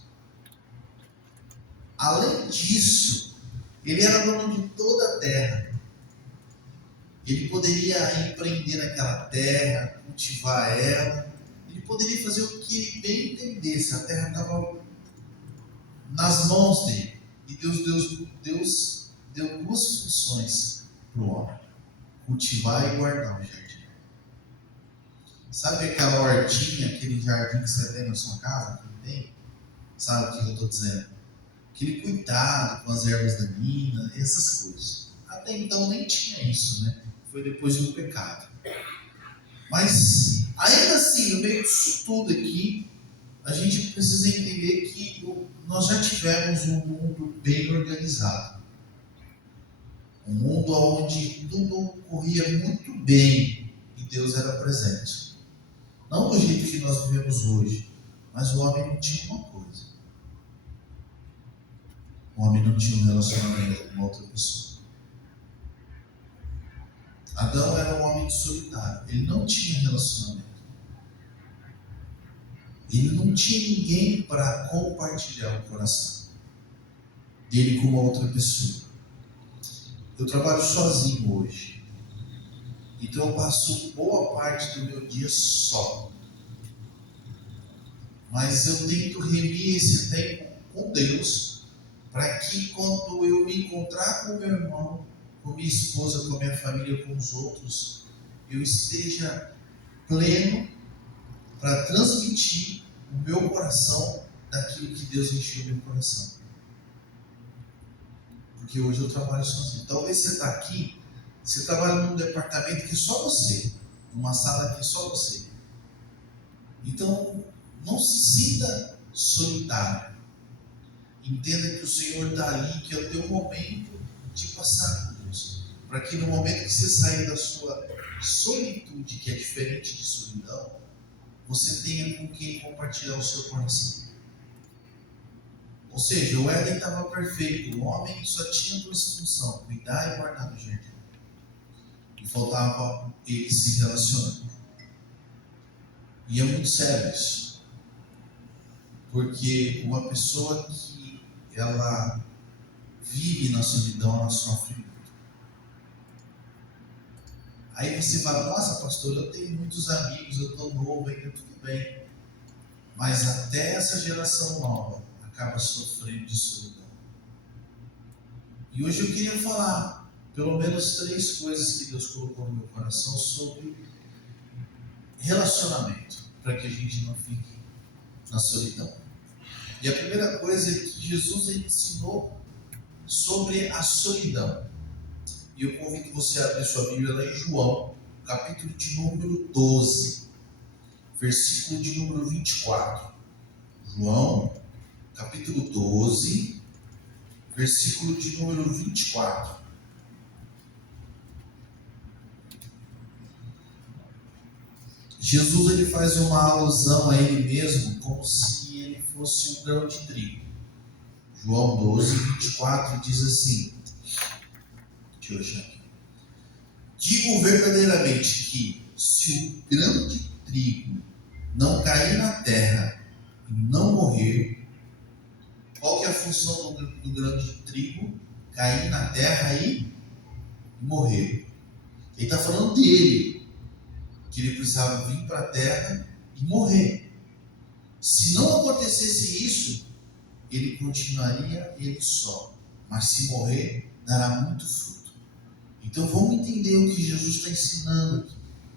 Além disso, ele era dono de toda a terra. Ele poderia empreender naquela terra, cultivar ela. Ele poderia fazer o que ele bem entendesse. A terra estava nas mãos dele. E Deus deu 2 funções para o homem: cultivar e guardar o jardim. Sabe aquela hortinha, aquele jardim que você tem na sua casa? Que tem? Sabe o que eu estou dizendo? Aquele cuidado com as ervas daninhas, essas coisas. Até então nem tinha isso, né? Foi depois do pecado. Mas, ainda assim, no meio disso tudo aqui, a gente precisa entender que nós já tivemos um mundo bem organizado. Um mundo onde tudo corria muito bem e Deus era presente. Não do jeito que nós vivemos hoje, mas o homem não tinha uma coisa. O homem não tinha um relacionamento com outra pessoa. Adão era um homem solitário. Ele não tinha relacionamento. Ele não tinha ninguém para compartilhar o coração dele com uma outra pessoa. Eu trabalho sozinho hoje. Então eu passo boa parte do meu dia só. Mas eu tento remir esse tempo com Deus, para que quando eu me encontrar com meu irmão, com minha esposa, com a minha família, com os outros, eu esteja pleno para transmitir o meu coração daquilo que Deus encheu o meu coração. Porque hoje eu trabalho sozinho. Talvez você está aqui, você trabalha num departamento que é só você, numa sala que é só você. Então, não se sinta solitário. Entenda que o Senhor está ali, que é o teu momento de passar com Deus. Para que no momento que você sair da sua solitude, que é diferente de solidão, você tenha com quem compartilhar o seu coração. Ou seja, o Éden estava perfeito, o homem só tinha 2 funções: cuidar e guardar o jardim. E faltava ele se relacionando. E é muito sério isso. Porque uma pessoa que ela vive na solidão, ela sofre muito. Aí você fala: nossa, pastor, eu tenho muitos amigos, eu estou novo, ainda tudo bem. Mas até essa geração nova acaba sofrendo de solidão. E hoje eu queria falar pelo menos 3 coisas que Deus colocou no meu coração sobre relacionamento, para que a gente não fique na solidão. E a primeira coisa é que Jesus ele ensinou sobre a solidão. E eu convido você a abrir sua Bíblia lá em João, capítulo de número 12, versículo de número 24. João, capítulo 12, versículo de número 24. Jesus ele faz uma alusão a ele mesmo como se ele fosse um grão de trigo. João 12, 24 diz assim, deixa eu achar aqui. Digo verdadeiramente que se o grão de trigo não cair na terra e não morrer, qual que é a função do grão de trigo? Cair na terra e morrer. Ele está falando dele, que ele precisava vir para a terra e morrer. Se não acontecesse isso, ele continuaria ele só, mas se morrer, dará muito fruto. Então vamos entender o que Jesus está ensinando aqui.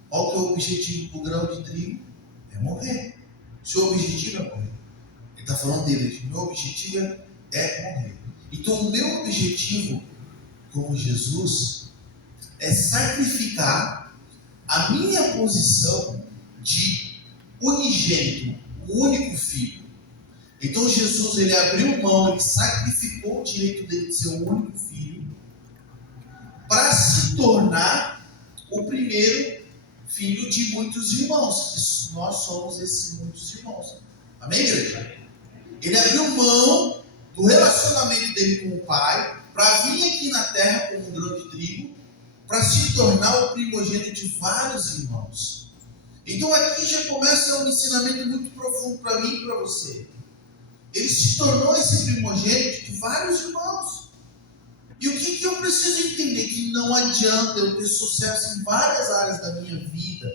Qual que é o objetivo do grão de trigo? É morrer. Seu objetivo é morrer. Ele está falando dele aqui, meu objetivo é morrer. Então o meu objetivo como Jesus é sacrificar a minha posição de unigênito, o único filho. Então Jesus ele abriu mão, ele sacrificou o direito dele de ser o único filho para se tornar o primeiro filho de muitos irmãos, que nós somos esses muitos irmãos. Amém, igreja? Ele abriu mão do relacionamento dele com o Pai para vir aqui na terra como um grão de trigo, para se tornar o primogênito de vários irmãos. Então aqui já começa um ensinamento muito profundo para mim e para você. Ele se tornou esse primogênito de vários irmãos. E o que eu preciso entender? Que não adianta eu ter sucesso em várias áreas da minha vida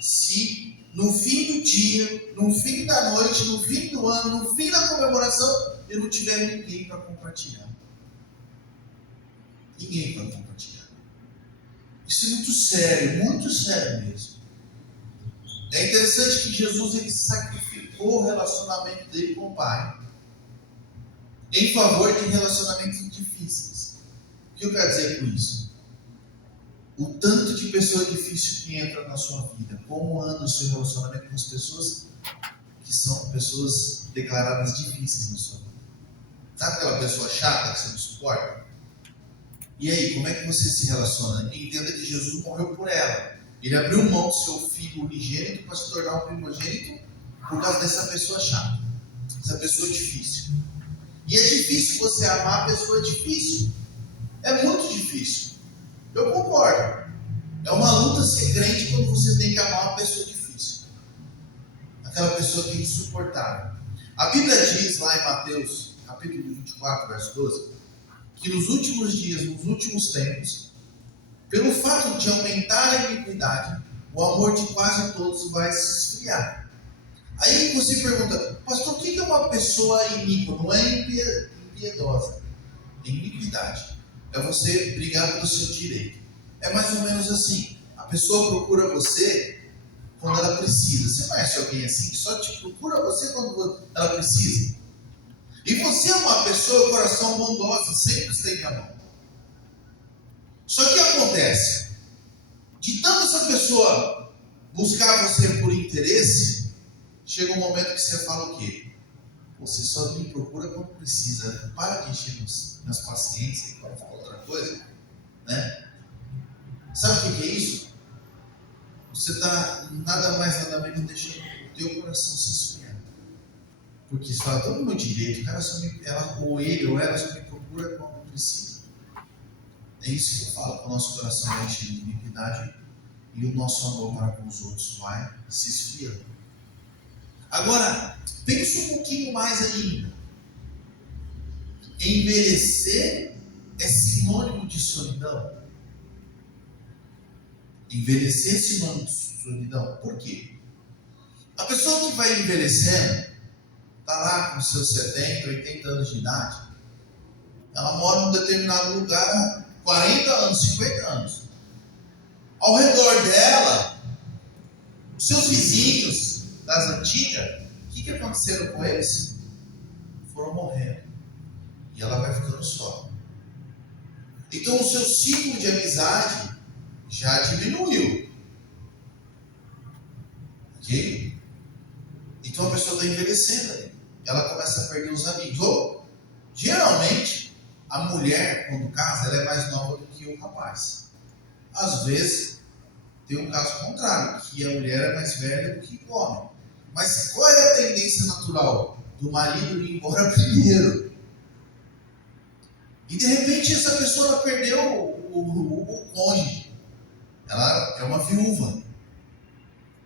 se no fim do dia, no fim da noite, no fim do ano, no fim da comemoração, eu não tiver ninguém para compartilhar. Ninguém vai compartilhar. Isso é muito sério mesmo. É interessante que Jesus ele sacrificou o relacionamento dele com o Pai em favor de relacionamentos difíceis. O que eu quero dizer com isso? O tanto de pessoa difícil que entra na sua vida, como anda o seu relacionamento com as pessoas que são pessoas declaradas difíceis na sua vida. Sabe aquela pessoa chata que você não suporta? E aí, como é que você se relaciona? Entenda que Jesus morreu por ela. Ele abriu mão do seu filho unigênito para se tornar um primogênito por causa dessa pessoa chata, essa pessoa difícil. E é difícil você amar a pessoa difícil. É muito difícil. Eu concordo. É uma luta ser crente quando você tem que amar uma pessoa difícil. Aquela pessoa que é insuportável. A Bíblia diz lá em Mateus, capítulo 24, verso 12, que nos últimos dias, nos últimos tempos, pelo fato de aumentar a iniquidade, o amor de quase todos vai se esfriar. Aí você pergunta, pastor, o que é uma pessoa iníqua? Não é impiedosa, é iniquidade. É você brigar pelo seu direito. É mais ou menos assim. A pessoa procura você quando ela precisa. Você conhece alguém assim que só te procura você quando ela precisa? E você é uma pessoa, coração bondosa, sempre estende a mão. Só que acontece, de tanto essa pessoa buscar você por interesse, chega um momento que você fala o quê? Você só me procura quando precisa. Para de encher minhas paciências e para falar outra coisa, né? Sabe o que é isso? Você está nada mais, nada menos deixando o teu coração se esfriar. Porque você fala, todo meu direito, o cara ou ele ou ela só me procura quando precisa. É isso que eu falo, que o nosso coração vai encher de iniquidade e o nosso amor para com os outros vai se esfriando. Agora, pense um pouquinho mais ainda. Envelhecer é sinônimo de solidão. Envelhecer é sinônimo de solidão. Por quê? A pessoa que vai envelhecendo, está lá com seus 70, 80 anos de idade, ela mora num determinado lugar há 40 anos, 50 anos. Ao redor dela, os seus vizinhos das antigas, o que aconteceram com eles? Foram morrendo. E ela vai ficando só. Então o seu ciclo de amizade já diminuiu. Ok? Então a pessoa está envelhecendo ali. Ela começa a perder os amigos. Ou, geralmente, a mulher, quando casa, ela é mais nova do que o rapaz. Às vezes, tem um caso contrário, que a mulher é mais velha do que o homem. Mas qual é a tendência natural do marido ir embora primeiro? E de repente essa pessoa perdeu o cônjuge. Ela é uma viúva.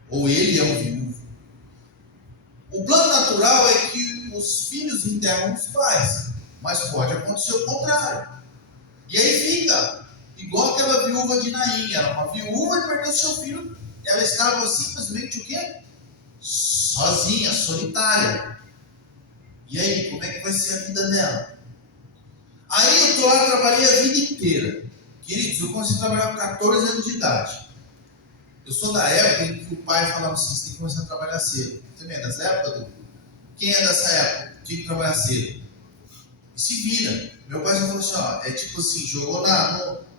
Ou ele é um viúvo. O plano natural é que os filhos enterram os pais. Mas pode acontecer o contrário. E aí fica igual aquela viúva de Naim. Ela é uma viúva e perdeu seu filho. Ela estava simplesmente o quê? Sozinha, solitária. E aí, como é que vai ser a vida dela? Aí eu estou lá, trabalhei a vida inteira. Queridos, eu comecei a trabalhar com 14 anos de idade. Eu sou da época em que o pai falava assim, você tem que começar a trabalhar cedo. Também é dessa época? Quem é dessa época? Tinha que trabalhar cedo. E se vira. Meu pai já falou assim, ó, é tipo assim, jogou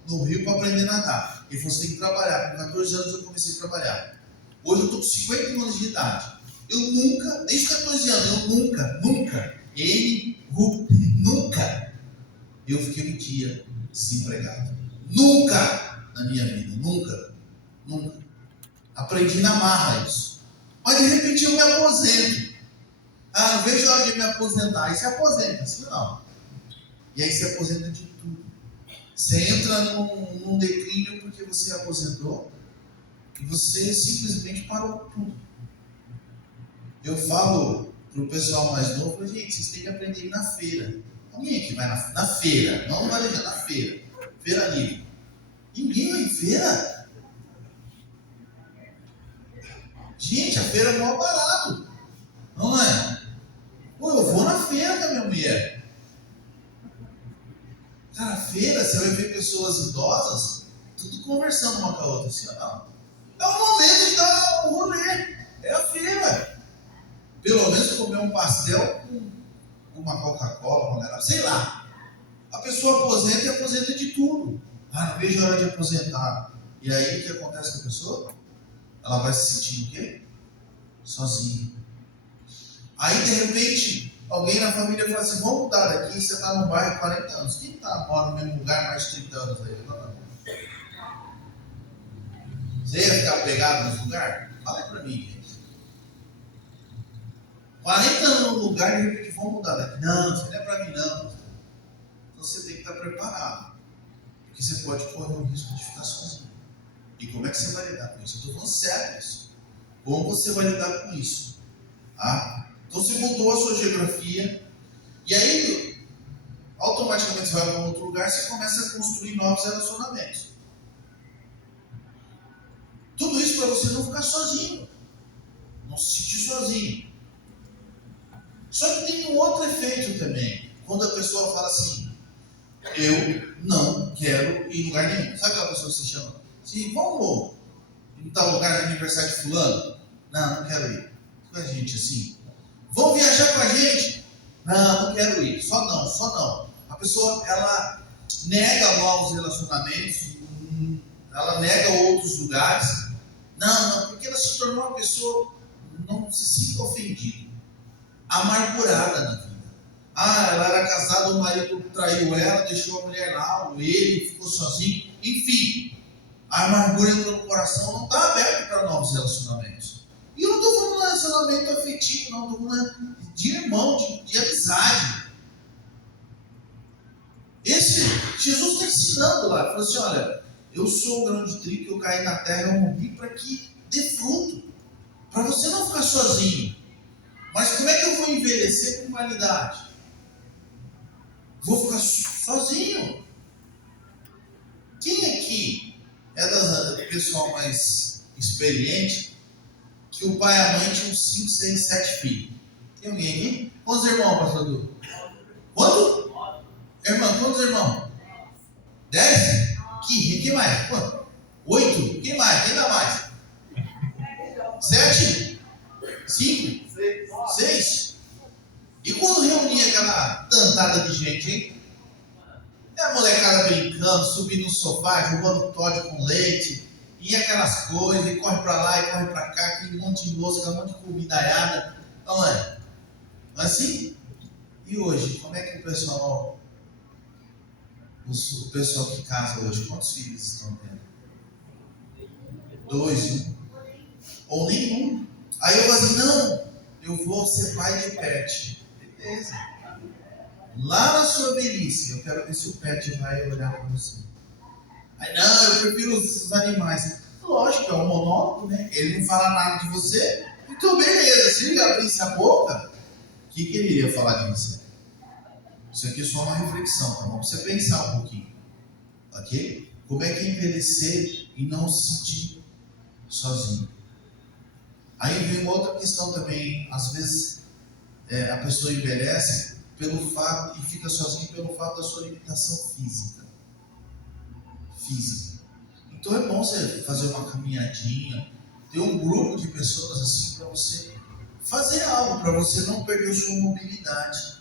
no rio para aprender a nadar. Ele falou, você tem que trabalhar. Com 14 anos eu comecei a trabalhar. Hoje eu estou com 50 anos de idade. Eu nunca, desde 14 anos, eu nunca, eu fiquei um dia desempregado. Nunca na minha vida, nunca. Aprendi na marra isso. Mas de repente eu me aposento. Não vejo a hora de me aposentar. Aí se aposenta, assim não. E aí se aposenta de tudo. Você entra num declínio porque você aposentou e você simplesmente parou tudo. Eu falo para o pessoal mais novo, gente, vocês têm que aprender a ir na feira. Alguém aqui vai na feira, não vai na feira. Feira livre. Ninguém vai em feira. Gente, a feira é mó barato. Não é? Pô, eu vou na feira com a minha mulher. Cara, a feira, você vai ver pessoas idosas, tudo conversando uma com a outra assim, não. É o momento de dar um rolê. É a feira. Pelo menos comer um pastel com uma Coca-Cola, uma garrafa, sei lá. A pessoa aposenta e aposenta de tudo. Não vejo a hora de aposentar. E aí o que acontece com a pessoa? Ela vai se sentindo o quê? Sozinha. Aí de repente, alguém na família fala assim, vamos mudar daqui, você está no bairro há 40 anos. Quem mora no mesmo lugar mais de 30 anos aí? Não. Você ia ficar pegado nesse lugar? Fala aí pra mim, gente. 40 anos no lugar, de repente vão mudar daqui. Não, isso não é pra mim não. Então você tem que estar preparado. Porque você pode correr o risco de ficar sozinho. E como é que você vai lidar com isso? Eu estou falando sério isso. Como você vai lidar com isso? Tá? Então você mudou a sua geografia. E aí, automaticamente você vai para um outro lugar, você começa a construir novos relacionamentos. Tudo isso para você não ficar sozinho. Não se sentir sozinho. Só que tem um outro efeito também. Quando a pessoa fala assim, eu não quero ir em lugar nenhum. Sabe aquela pessoa que se chama? Sim, vamos em tal lugar de aniversário de fulano? Não quero ir. Com a gente assim. Vão viajar com a gente? Não quero ir. Só não. A pessoa, ela nega novos relacionamentos, ela nega outros lugares. Não, porque ela se tornou uma pessoa, não se sinta ofendida, amargurada na vida. Ela era casada, o marido traiu ela, deixou a mulher lá, ou ele ficou sozinho. Enfim, a amargura entrou no coração, não está aberto para novos relacionamentos. E eu não estou falando de relacionamento afetivo, não, estou falando de irmão, de amizade. Jesus está ensinando lá, ele falou assim, olha, eu sou o grão de trigo que eu caí na terra, eu morri para que dê fruto, para você não ficar sozinho. Mas como é que eu vou envelhecer com qualidade? Vou ficar sozinho. Quem aqui é do pessoal mais experiente que o pai e a mãe tinham 5, 6, 7 filhos? Tem alguém aqui? Quantos irmãos, pastor Du? Quanto? Irmão, quantos irmãos? 10? Quem mais? Quanto? 8? Quem mais? Quem dá mais? 7? 5? 6? E quando reunia aquela tantada de gente, hein? É a molecada brincando, subindo no sofá, jogando Toddy com leite, e aquelas coisas, e corre pra lá e corre pra cá, aquele monte de louça, aquele monte de comida aiada. Não é? Não é assim? E hoje, como é que o pessoal que casa hoje, quantos filhos estão tendo? 2, 1, ou nenhum. Aí eu falo assim, não, eu vou ser pai de pet. Beleza. Lá na sua velhice, eu quero ver se o pet vai olhar para você. Aí não, eu prefiro os animais. Lógico, é um monólogo, né? Ele não fala nada de você. Então beleza, se ele abrisse a boca, o que ele iria falar de você? Isso aqui é só uma reflexão, tá bom? Pra você pensar um pouquinho. Ok? Como é que é envelhecer e não se sentir sozinho? Aí vem uma outra questão também. Às vezes a pessoa envelhece pelo fato e fica sozinha pelo fato da sua limitação física. Então é bom você fazer uma caminhadinha, ter um grupo de pessoas assim para você fazer algo, para você não perder a sua mobilidade.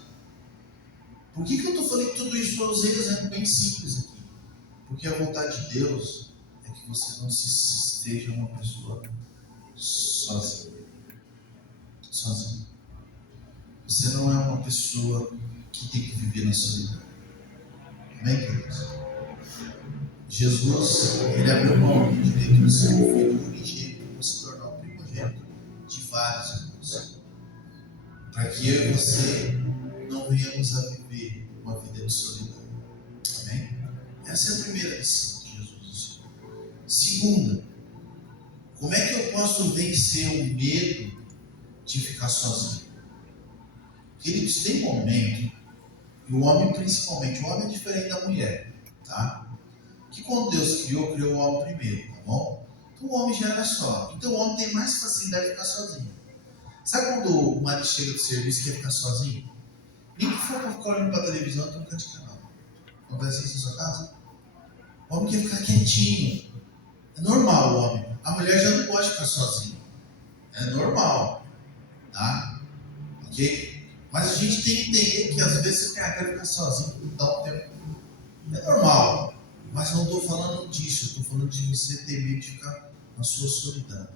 Por que eu estou falando tudo isso para você, exemplo bem simples aqui? Porque a vontade de Deus é que você não esteja uma pessoa sozinha. Você não é uma pessoa que tem que viver na solidão. Amém, queridos? Jesus, ele abriu mão do direito do seu filho unigênito para se tornar o primogênito de vários irmãos. Para que eu e você não venhamos a viver uma vida de solidão. Amém? Essa é a primeira lição de Jesus. Segunda, como é que eu posso vencer o medo de ficar sozinho? Queridos, tem momento, e o homem principalmente, o homem é diferente da mulher, tá? Que quando Deus criou o homem primeiro, tá bom? Então o homem já era só. Então o homem tem mais facilidade de ficar sozinho. Sabe quando o marido chega do serviço e quer ficar sozinho? Nem que for para ficar olhando para a televisão, tem um canto de canal. Acontece isso na sua casa? O homem quer ficar quietinho. É normal o homem. A mulher já não pode ficar sozinha. É normal. Tá? Ok? Mas a gente tem que entender que às vezes você quer ficar sozinho, dá um tempo. É normal. Mas não estou falando disso. Eu estou falando de você ter medo de ficar na sua solidão.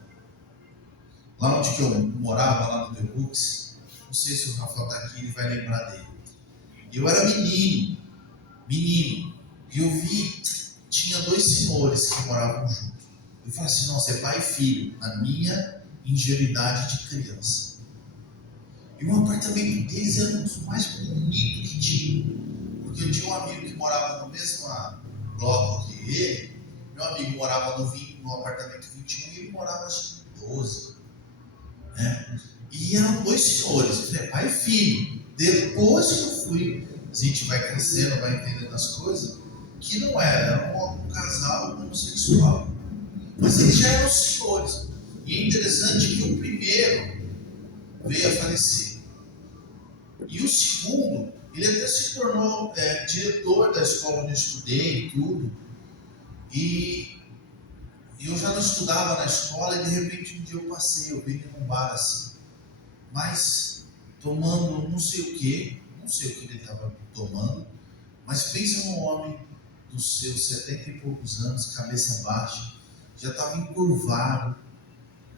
Lá onde que eu morava, lá no Belux, não sei se o Rafael está aqui, ele vai lembrar dele. Eu era menino. E eu vi, tinha 2 senhores que moravam juntos. Eu falei assim, nossa, é pai e filho, na minha ingenuidade de criança. E o apartamento deles era um dos mais bonitos que tinha. Porque eu tinha um amigo que morava no mesmo bloco que ele. Meu amigo morava no apartamento 21 e ele morava, acho que 12. Né? E eram 2 senhores, eu falei, pai e filho. Depois que eu fui, a gente vai crescendo, vai entendendo as coisas, que não era um casal homossexual. Mas eles já eram senhores. E é interessante que o primeiro veio a falecer. E o segundo, ele até se tornou diretor da escola onde eu estudei e tudo. E eu já não estudava na escola e de repente um dia eu vim num bar assim, mas tomando não sei o que ele estava tomando, mas pensa num homem dos seus 70 e poucos anos, cabeça baixa, já estava encurvado,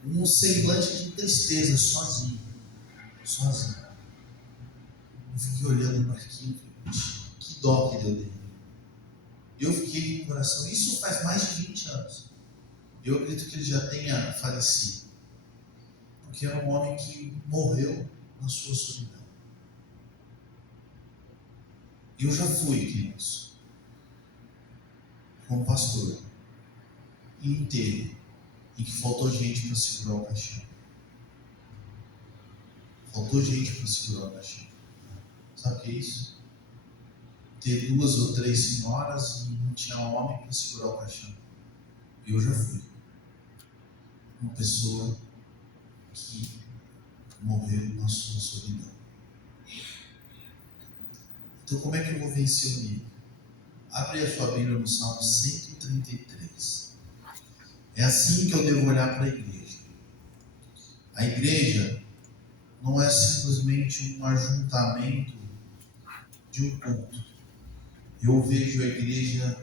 um semblante de tristeza, sozinho. Eu fiquei olhando para aquilo, que dó que deu dele. Eu fiquei com o coração, isso faz mais de 20 anos. Eu acredito que ele já tenha falecido. Porque era um homem que morreu na sua solidão. Eu já fui, queridos, como pastor, em enterro, em que faltou gente para segurar o caixão. Faltou gente para segurar o caixão. Sabe o que é isso? Ter 2 ou 3 senhoras e não tinha homem para segurar o caixão. Eu já fui uma pessoa que morreu na sua solidão. Então como é que eu vou vencer o medo? Abre a sua Bíblia no Salmo 133. É assim que eu devo olhar para a igreja. A igreja não é simplesmente um ajuntamento de um culto. Eu vejo a igreja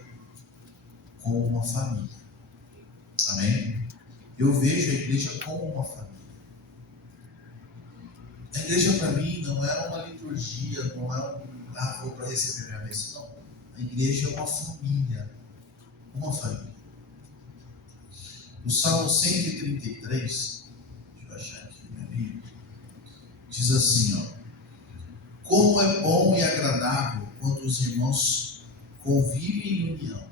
como uma família. Amém? Eu vejo a igreja como uma família. A igreja para mim não é uma liturgia, não é vou para receber minha bênção. Não. A igreja é uma família. Uma família. No Salmo 133, deixa eu achar aqui minha Bíblia, diz assim, como é bom e agradável quando os irmãos convivem em união.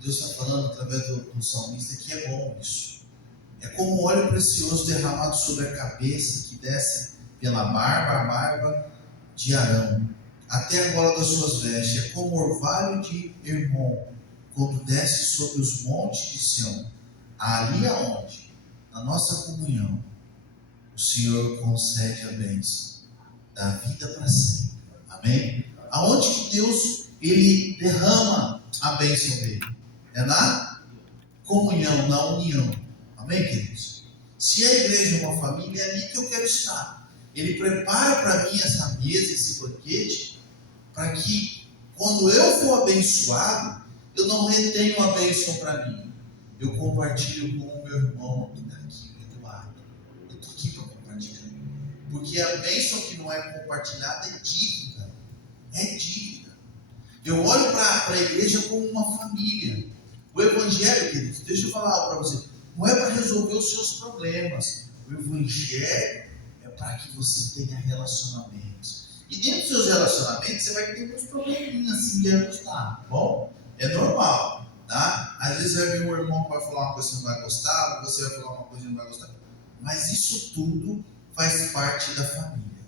Deus está falando através do salmista que é bom isso. É como óleo precioso derramado sobre a cabeça que desce pela barba, a barba de Arão, até a gola das suas vestes. É como orvalho de Hermon, quando desce sobre os montes de Sião. Ali aonde, na nossa comunhão, o Senhor concede a bênção da vida para sempre. Amém? Aonde que Deus ele derrama a bênção dele? É na comunhão, na união. Amém, queridos? Se a igreja é uma família, é ali que eu quero estar. Ele prepara para mim essa mesa, esse banquete, para que quando eu for abençoado, eu não retenho a bênção para mim. Eu compartilho com o meu irmão que está aqui do lado. Eu estou aqui para compartilhar. Porque a bênção que não é compartilhada é dívida. É dívida. Eu olho para a igreja como uma família. O evangelho, queridos, deixa eu falar algo para você. Não é para resolver os seus problemas. O evangelho é para que você tenha relacionamentos. E dentro dos seus relacionamentos, você vai ter uns probleminhas assim de ajustar, tá bom? É normal, tá? Às vezes vai vir um irmão que vai falar uma coisa que você não vai gostar, você vai falar uma coisa que não vai gostar. Mas isso tudo faz parte da família.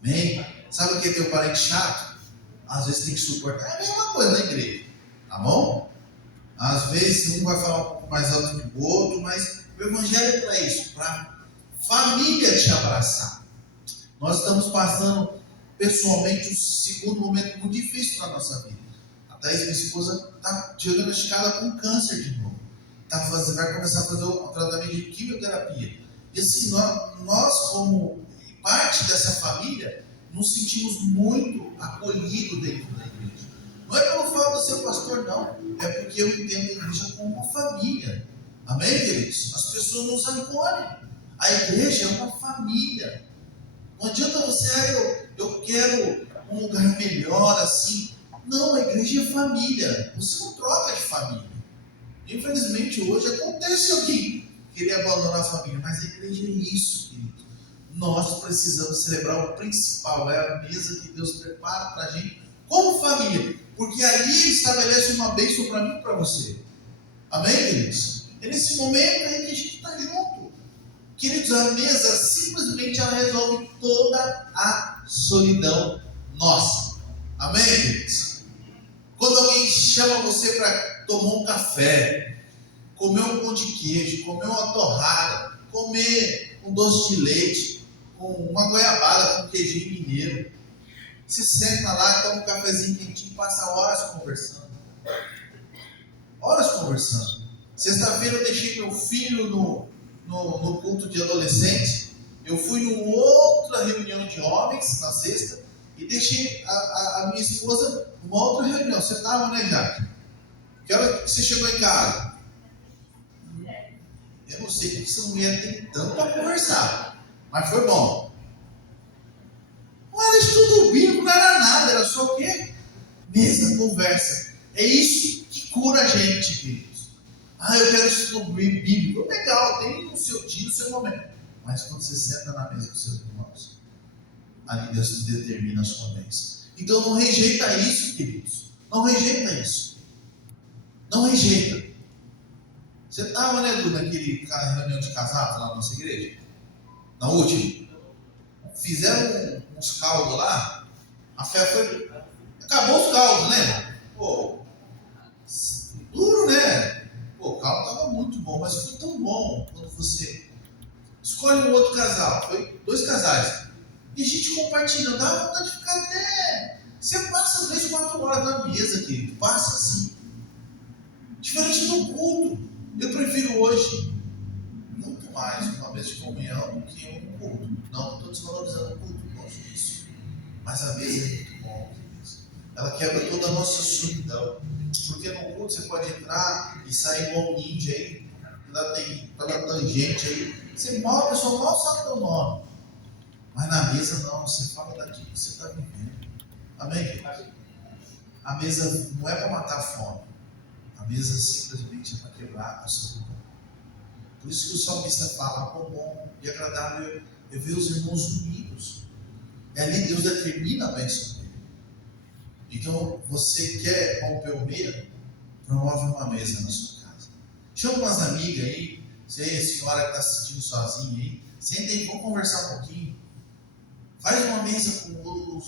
Amém? Sabe o que é teu parente chato? Às vezes tem que suportar. É a mesma coisa na igreja, tá bom? Às vezes um vai falar um pouco mais alto que o outro, mas o evangelho é para isso, para família te abraçar. Nós estamos passando pessoalmente um segundo momento muito difícil na nossa vida. A Daí minha esposa está diagnosticada com câncer de novo. Vai começar a fazer o tratamento de quimioterapia. E assim, nós como parte dessa família, nos sentimos muito acolhidos dentro da igreja. Não é pelo fato de ser pastor, não. É porque eu entendo a igreja como uma família. Amém, queridos? As pessoas nos acolhem. A igreja é uma família. Não adianta você, eu quero um lugar melhor assim. Não, a igreja é família. Você não troca de família. Infelizmente hoje acontece alguém querer abandonar a família, mas a igreja é isso, querido. Nós precisamos celebrar o principal, é a mesa que Deus prepara para a gente como família, porque aí Ele estabelece uma bênção para mim e para você. Amém, queridos? É nesse momento aí que a gente está junto. Queridos, a mesa simplesmente ela resolve toda a solidão nossa. Amém, queridos? Quando alguém chama você para tomar um café, comer um pão de queijo, comer uma torrada, comer um doce de leite, com uma goiabada com queijinho mineiro, você senta lá, toma um cafezinho quentinho e passa horas conversando. Horas conversando. Sexta-feira eu deixei meu filho no culto de adolescentes. Eu fui numa outra reunião de homens na sexta e deixei a minha esposa numa outra reunião. Você estava, né, Jaque? Que hora que você chegou em casa? Eu não sei porque você não ia ter tanto para conversar, mas foi bom. Não era estudo bíblico, não era nada, era só o quê? Mesa, conversa. É isso que cura a gente, queridos. Eu quero estudo bíblico. Legal, tem o seu dia, o seu momento. Mas quando você senta na mesa com seus irmãos, ali Deus determina a sua bênção. Então não rejeita isso, queridos. Não rejeita isso. Não rejeita. Você estava, né, Edu, naquela reunião de casados lá na nossa igreja? Na última. Fizeram uns caldos lá. A fé foi... Acabou os caldos, né? Pô, duro, né? Pô, o caldo estava muito bom, mas foi tão bom quando você escolhe um outro casal. Foi 2 casais. E a gente compartilhando. Dá vontade de ficar até... Você passa 3, 4 horas na mesa, querido. Passa assim. Diferente do culto. Eu prefiro hoje muito mais uma mesa de comunhão do que um culto. Não estou desvalorizando o culto, longe disso. Mas a mesa é muito bom, queridos. Ela quebra toda a nossa solidão. Porque no culto você pode entrar e sair igual um ninja aí, pela tangente aí. A pessoa mal sabe o teu nome. Mas na mesa não, você fala daquilo que você está vivendo. Amém, queridos? A mesa não é para matar a fome. A mesa simplesmente é para quebrar a solidão. Por isso que o salmista fala, quão bom e agradável é ver os irmãos unidos. E ali Deus determina a bênção dele. Então, você quer romper o medo? Promove uma mesa na sua casa. Chama umas amigas aí, você aí, a senhora que está se sentindo sozinha aí, senta aí, vamos conversar um pouquinho. Faz uma mesa com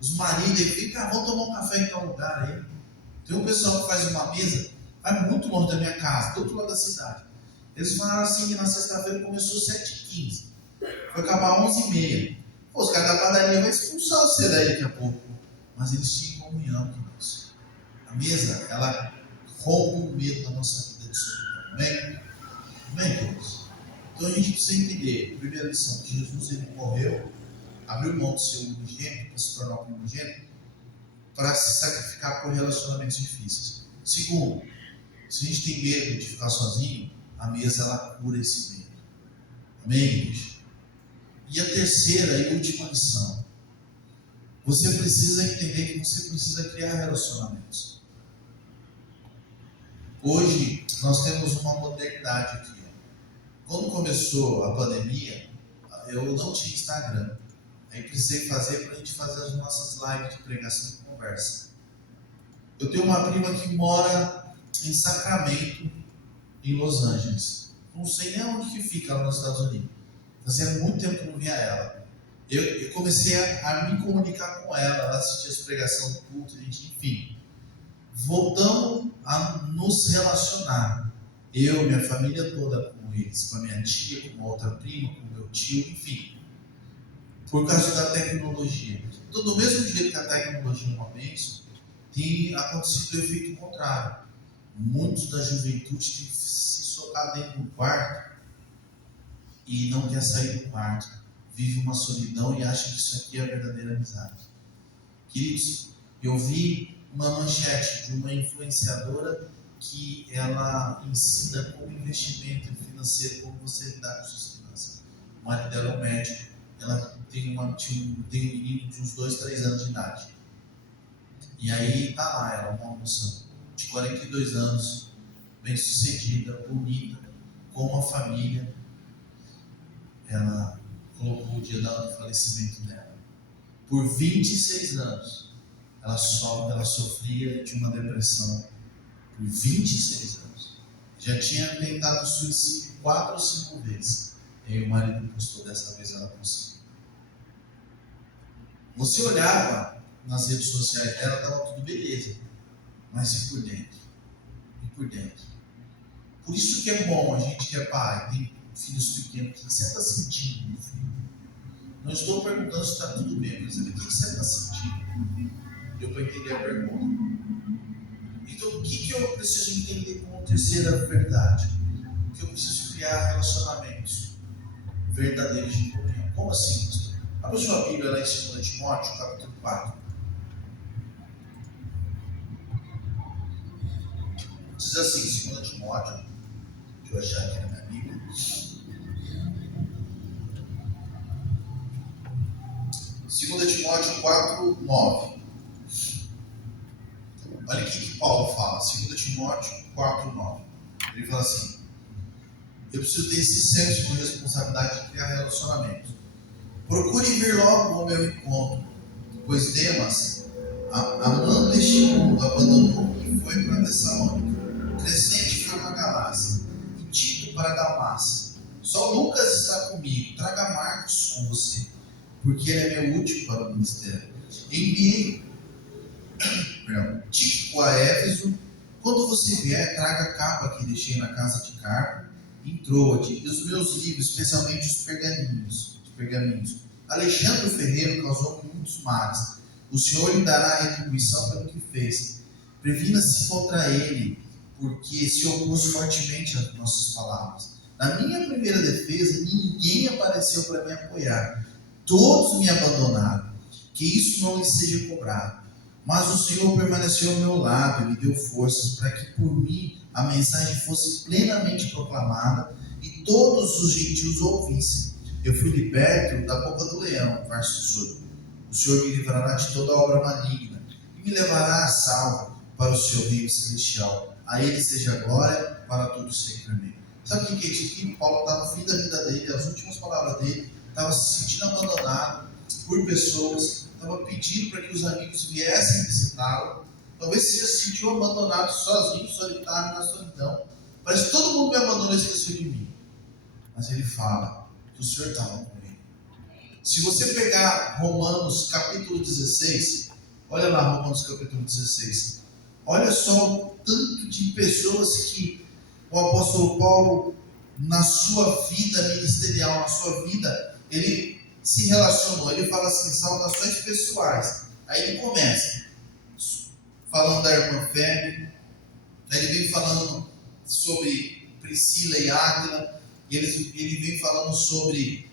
os maridos aí, vem cá, vamos tomar um café em tal lugar aí. Tem um pessoal que faz uma mesa, vai muito longe da minha casa, do outro lado da cidade. Eles falaram assim que na sexta-feira começou 7h15, foi acabar 11h30. Os caras da padaria vão expulsar você daí daqui a pouco. Mas eles tinham comunhão com isso. A mesa, ela rompe o medo da nossa vida de solidão. Amém? Amém, queridos? Então a gente precisa entender, primeira lição, que Jesus ele morreu, abriu mão do seu unigênito para se tornar o primogênito, para se sacrificar por relacionamentos difíceis. Segundo, se a gente tem medo de ficar sozinho, a mesa ela cura esse medo. Amém, igreja? E a terceira e última lição, você precisa entender que você precisa criar relacionamentos. Hoje nós temos uma modernidade aqui. Quando começou a pandemia, eu não tinha Instagram. Aí precisei fazer para a gente fazer as nossas lives de pregação e conversa. Eu tenho uma prima que mora em Sacramento, em Los Angeles. Não sei nem onde que fica lá nos Estados Unidos. Fazia muito tempo que eu não via ela. Eu comecei a me comunicar com ela, ela assistia as pregações do culto, enfim. Voltamos a nos relacionar. Eu, minha família toda com eles, com a minha tia, com a outra prima, com o meu tio, enfim. Por causa da tecnologia. Então, do mesmo jeito que a tecnologia é uma bênção, tem acontecido o efeito contrário. Muitos da juventude têm se socado dentro do quarto e não quer sair do quarto. Vive uma solidão e acha que isso aqui é a verdadeira amizade. Queridos, eu vi uma manchete de uma influenciadora que ela ensina como investimento financeiro, como você lidar com suas finanças. O marido dela é um médico, ela tem um menino de uns 2, 3 anos de idade. E aí tá lá, ela uma moça de 42 anos, bem sucedida, bonita, com uma família. Ela colocou o dia do falecimento dela. Por 26 anos, ela sofria de uma depressão. Por 26 anos. Já tinha tentado suicídio 4 ou 5 vezes. E aí o marido postou, dessa vez ela conseguiu. Você olhava nas redes sociais dela, estava tudo beleza. Mas e por dentro? E por dentro? Por isso que é bom a gente que é pai, tem filhos pequenos, o que você está sentindo, meu filho? Não estou perguntando se está tudo bem, mas o que você está sentindo? Deu para entender a pergunta? Então, o que eu preciso entender como terceira verdade? Que eu preciso criar relacionamentos verdadeiros de comunhão. Como assim, pastor? Abra sua Bíblia lá em 2 Timóteo, capítulo 4. Diz assim, 2 Timóteo, deixa eu achar aqui na minha Bíblia. 2 Timóteo 4, 9. Olha o que Paulo fala, 2 Timóteo 4, 9. Ele fala assim: eu preciso ter esse senso de responsabilidade de criar relacionamentos. Procure vir logo ao meu encontro, pois Demas, amando este mundo, abandonou e foi para Tessalônica. Crescente foi para Galácia e Tito para Dalmácia. Só Lucas está comigo. Traga Marcos com você, porque ele é meu útil para o ministério. Enviei Tíquico a Éfeso. Quando você vier, traga a capa que deixei na casa de Carpo, em Troade, e os meus livros, especialmente os pergaminhos. Alexandre o Ferreiro causou muitos males. O Senhor lhe dará a retribuição pelo que fez. Previna-se contra ele, porque se opôs fortemente às nossas palavras. Na minha primeira defesa, ninguém apareceu para me apoiar. Todos me abandonaram. Que isso não lhe seja cobrado. Mas o Senhor permaneceu ao meu lado e me deu forças para que por mim a mensagem fosse plenamente proclamada e todos os gentios ouvissem. Eu fui liberto da boca do leão, verso 18. O Senhor me livrará de toda obra maligna e me levará a salvo para o seu reino celestial. A ele seja a glória para todos sempre. Amém. Sabe o que é isso aqui? Paulo está no fim da vida dele, as últimas palavras dele, estava se sentindo abandonado por pessoas, estava pedindo para que os amigos viessem visitá-lo. Talvez se sentiu abandonado, sozinho, solitário, na solidão. Parece que todo mundo me abandonou e esqueceu de mim. Mas ele fala que o Senhor estava com ele. Se você pegar Romanos capítulo 16, olha lá Romanos capítulo 16, olha só o tanto de pessoas que o apóstolo Paulo, na sua vida ministerial, na sua vida, ele se relacionou. Ele fala assim, saudações pessoais. Aí ele começa falando da irmã Febe, aí ele vem falando sobre Priscila e Áquila, e ele vem falando sobre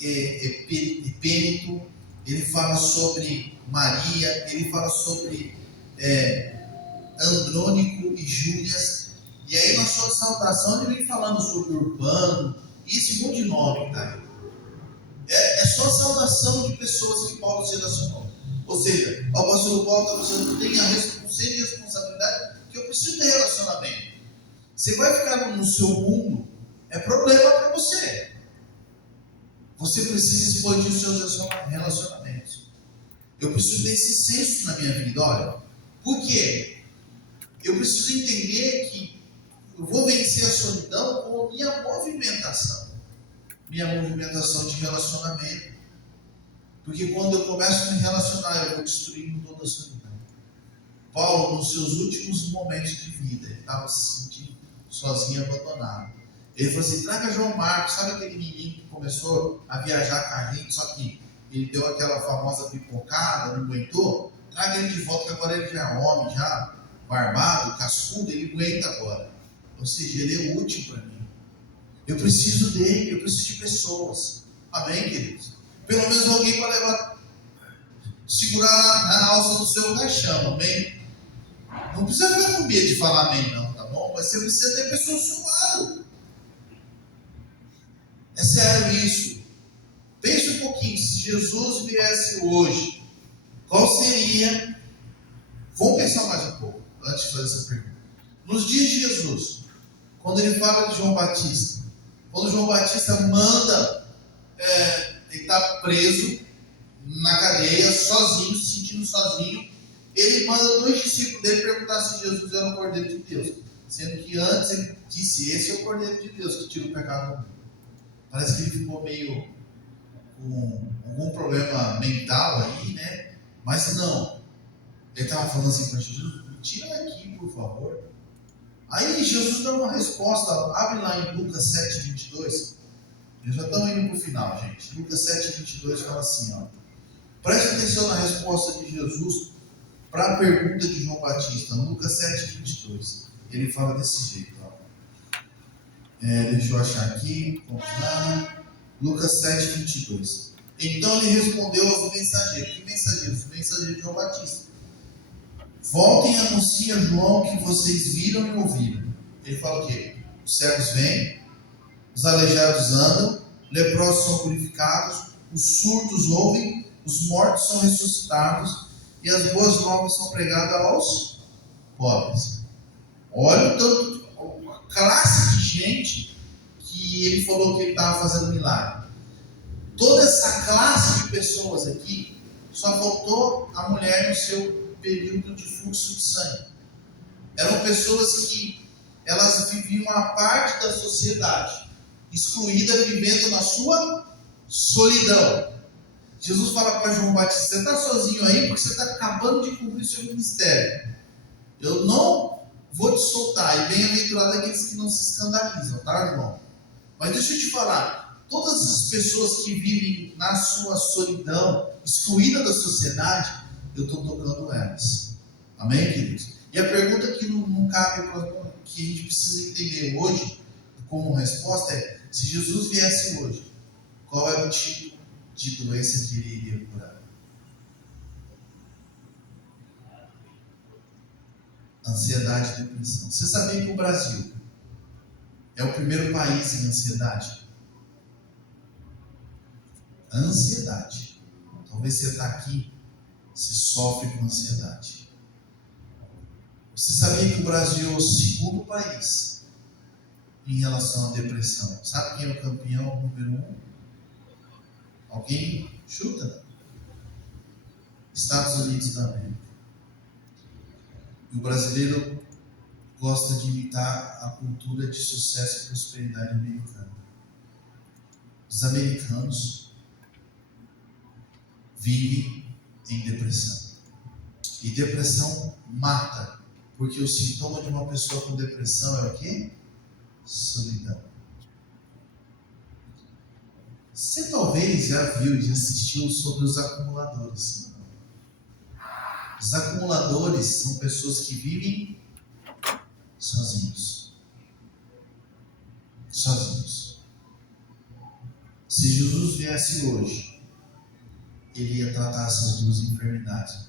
Epênito, ele fala sobre Maria, ele fala sobre Andrônico e Júlias, e aí na sua saudação ele vem falando sobre Urbano, e esse monte de nome que está aí. É só saudação de pessoas que Paulo se relacionou. Ou seja, o apóstolo Paulo está dizendo, tenha responsabilidade, que eu preciso ter relacionamento. Você vai ficar no seu mundo, é problema para você. Você precisa expandir os seus relacionamentos. Eu preciso ter esse senso na minha vida. Olha, por quê? Eu preciso entender que eu vou vencer a solidão com a minha movimentação. Minha movimentação de relacionamento. Porque quando eu começo a me relacionar, eu vou destruindo toda a solidão. Paulo, nos seus últimos momentos de vida, ele estava se sentindo sozinho, abandonado. Ele falou assim, traga João Marcos, sabe aquele menino que começou a viajar com a gente, só que ele deu aquela famosa pipocada, não aguentou? traga ele de volta, que agora ele já é homem, já barbado, cascudo, ele aguenta agora. Ou seja, ele é útil para mim. Eu preciso dele, eu preciso de pessoas. Amém, queridos? Pelo menos alguém para levar, segurar na alça do seu caixão, amém? Não precisa ficar com medo de falar amém, não, tá bom? Mas você precisa ter pessoas do seu lado. É sério isso. Pense um pouquinho, se Jesus viesse hoje, qual seria? Vamos pensar mais um pouco, antes de fazer essa pergunta. Nos dias de Jesus, quando ele fala de João Batista, quando João Batista manda, ele está preso na cadeia, sozinho, se sentindo sozinho, ele manda 2 discípulos dele perguntar se Jesus era o Cordeiro de Deus, sendo que antes ele disse, esse é o Cordeiro de Deus que tira o pecado do mundo. Parece que ele ficou meio com algum problema mental aí, né? Mas não, ele estava falando assim para Jesus, tira daqui, por favor. Aí Jesus dá uma resposta, abre lá em Lucas 7, 22. Nós já estamos indo para o final, gente. Lucas 7, 22 fala assim, ó. Preste atenção na resposta de Jesus para a pergunta de João Batista. Lucas 7, 22. Ele fala desse jeito, ó. Deixa eu achar aqui. Lucas 7, 22. Então ele respondeu aos mensageiros. Que mensageiros? Os mensageiros de João Batista. Voltem e anunciem a João que vocês viram e ouviram. Ele fala o quê? Os cegos vêm, os aleijados andam, leprosos são purificados, os surdos ouvem, os mortos são ressuscitados e as boas novas são pregadas aos pobres. Olha o tanto, a classe de gente que ele falou que ele estava fazendo milagre. Toda essa classe de pessoas aqui, só faltou a mulher no seu período de fluxo de sangue. Eram pessoas que elas viviam a parte da sociedade, excluída, vivendo na sua solidão. Jesus fala para João Batista, você está sozinho aí porque você está acabando de cumprir seu ministério. Eu não vou te soltar, e bem-aventurado aqueles que não se escandalizam, tá, João? Mas deixa eu te falar, todas as pessoas que vivem na sua solidão, excluída da sociedade, eu estou tocando elas. Amém, queridos? E a pergunta que não cabe, que a gente precisa entender hoje, como resposta é, se Jesus viesse hoje, qual é o tipo de doença que ele iria curar? Ansiedade e depressão. Você sabia que o Brasil é o primeiro país em ansiedade? Ansiedade. Talvez você está aqui, se sofre com ansiedade. Você sabia que o Brasil é o segundo país em relação à depressão? Sabe quem é o campeão número 1? Alguém chuta? Estados Unidos da América. E o brasileiro gosta de imitar a cultura de sucesso e prosperidade americana. Os americanos vivem em depressão. E depressão mata, porque o sintoma de uma pessoa com depressão é o quê? Solidão. Você talvez já viu e já assistiu sobre os acumuladores. Os acumuladores são pessoas que vivem sozinhos. Sozinhos. Se Jesus viesse hoje, ele ia tratar essas 2 enfermidades.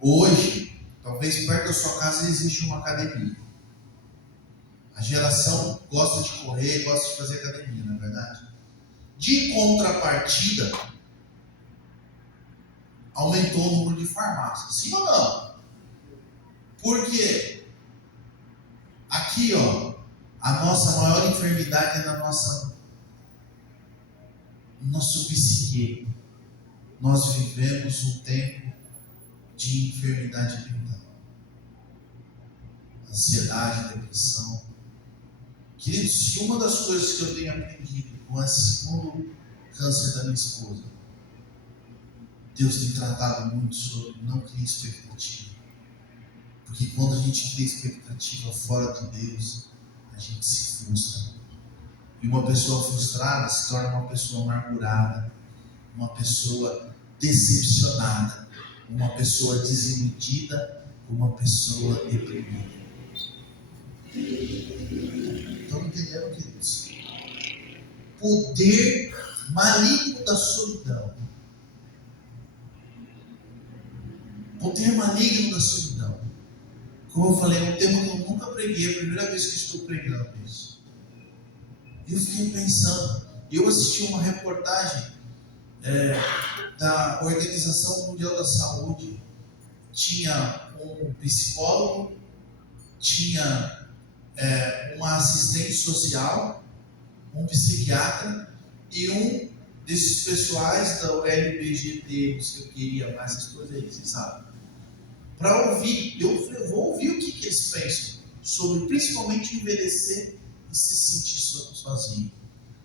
Hoje, talvez perto da sua casa existe uma academia. A geração gosta de correr, gosta de fazer academia, não é verdade? De contrapartida, aumentou o número de farmácias. Sim ou não? Por quê? Aqui, ó, a nossa maior enfermidade é na nosso psique. Nós vivemos um tempo de enfermidade mental. Ansiedade, depressão. Queridos, se uma das coisas que eu tenho aprendido com esse segundo câncer da minha esposa, Deus tem tratado muito sobre não criar expectativa. Porque quando a gente cria expectativa fora de Deus, a gente se frustra. E uma pessoa frustrada se torna uma pessoa amargurada, uma pessoa decepcionada. uma pessoa desiludida, uma pessoa deprimida. Estão entendendo, queridos? Poder maligno da solidão. Poder maligno da solidão. Como eu falei, é um tema que eu nunca preguei, é a primeira vez que estou pregando isso. E eu fiquei pensando, eu assisti uma reportagem da Organização Mundial da Saúde. Tinha um psicólogo, tinha uma assistente social, um psiquiatra e um desses pessoais da LBGT, não sei o que iria mais, essas coisas aí, vocês sabem. Para ouvir, eu falei, eu vou ouvir o que eles pensam sobre principalmente envelhecer e se sentir sozinho.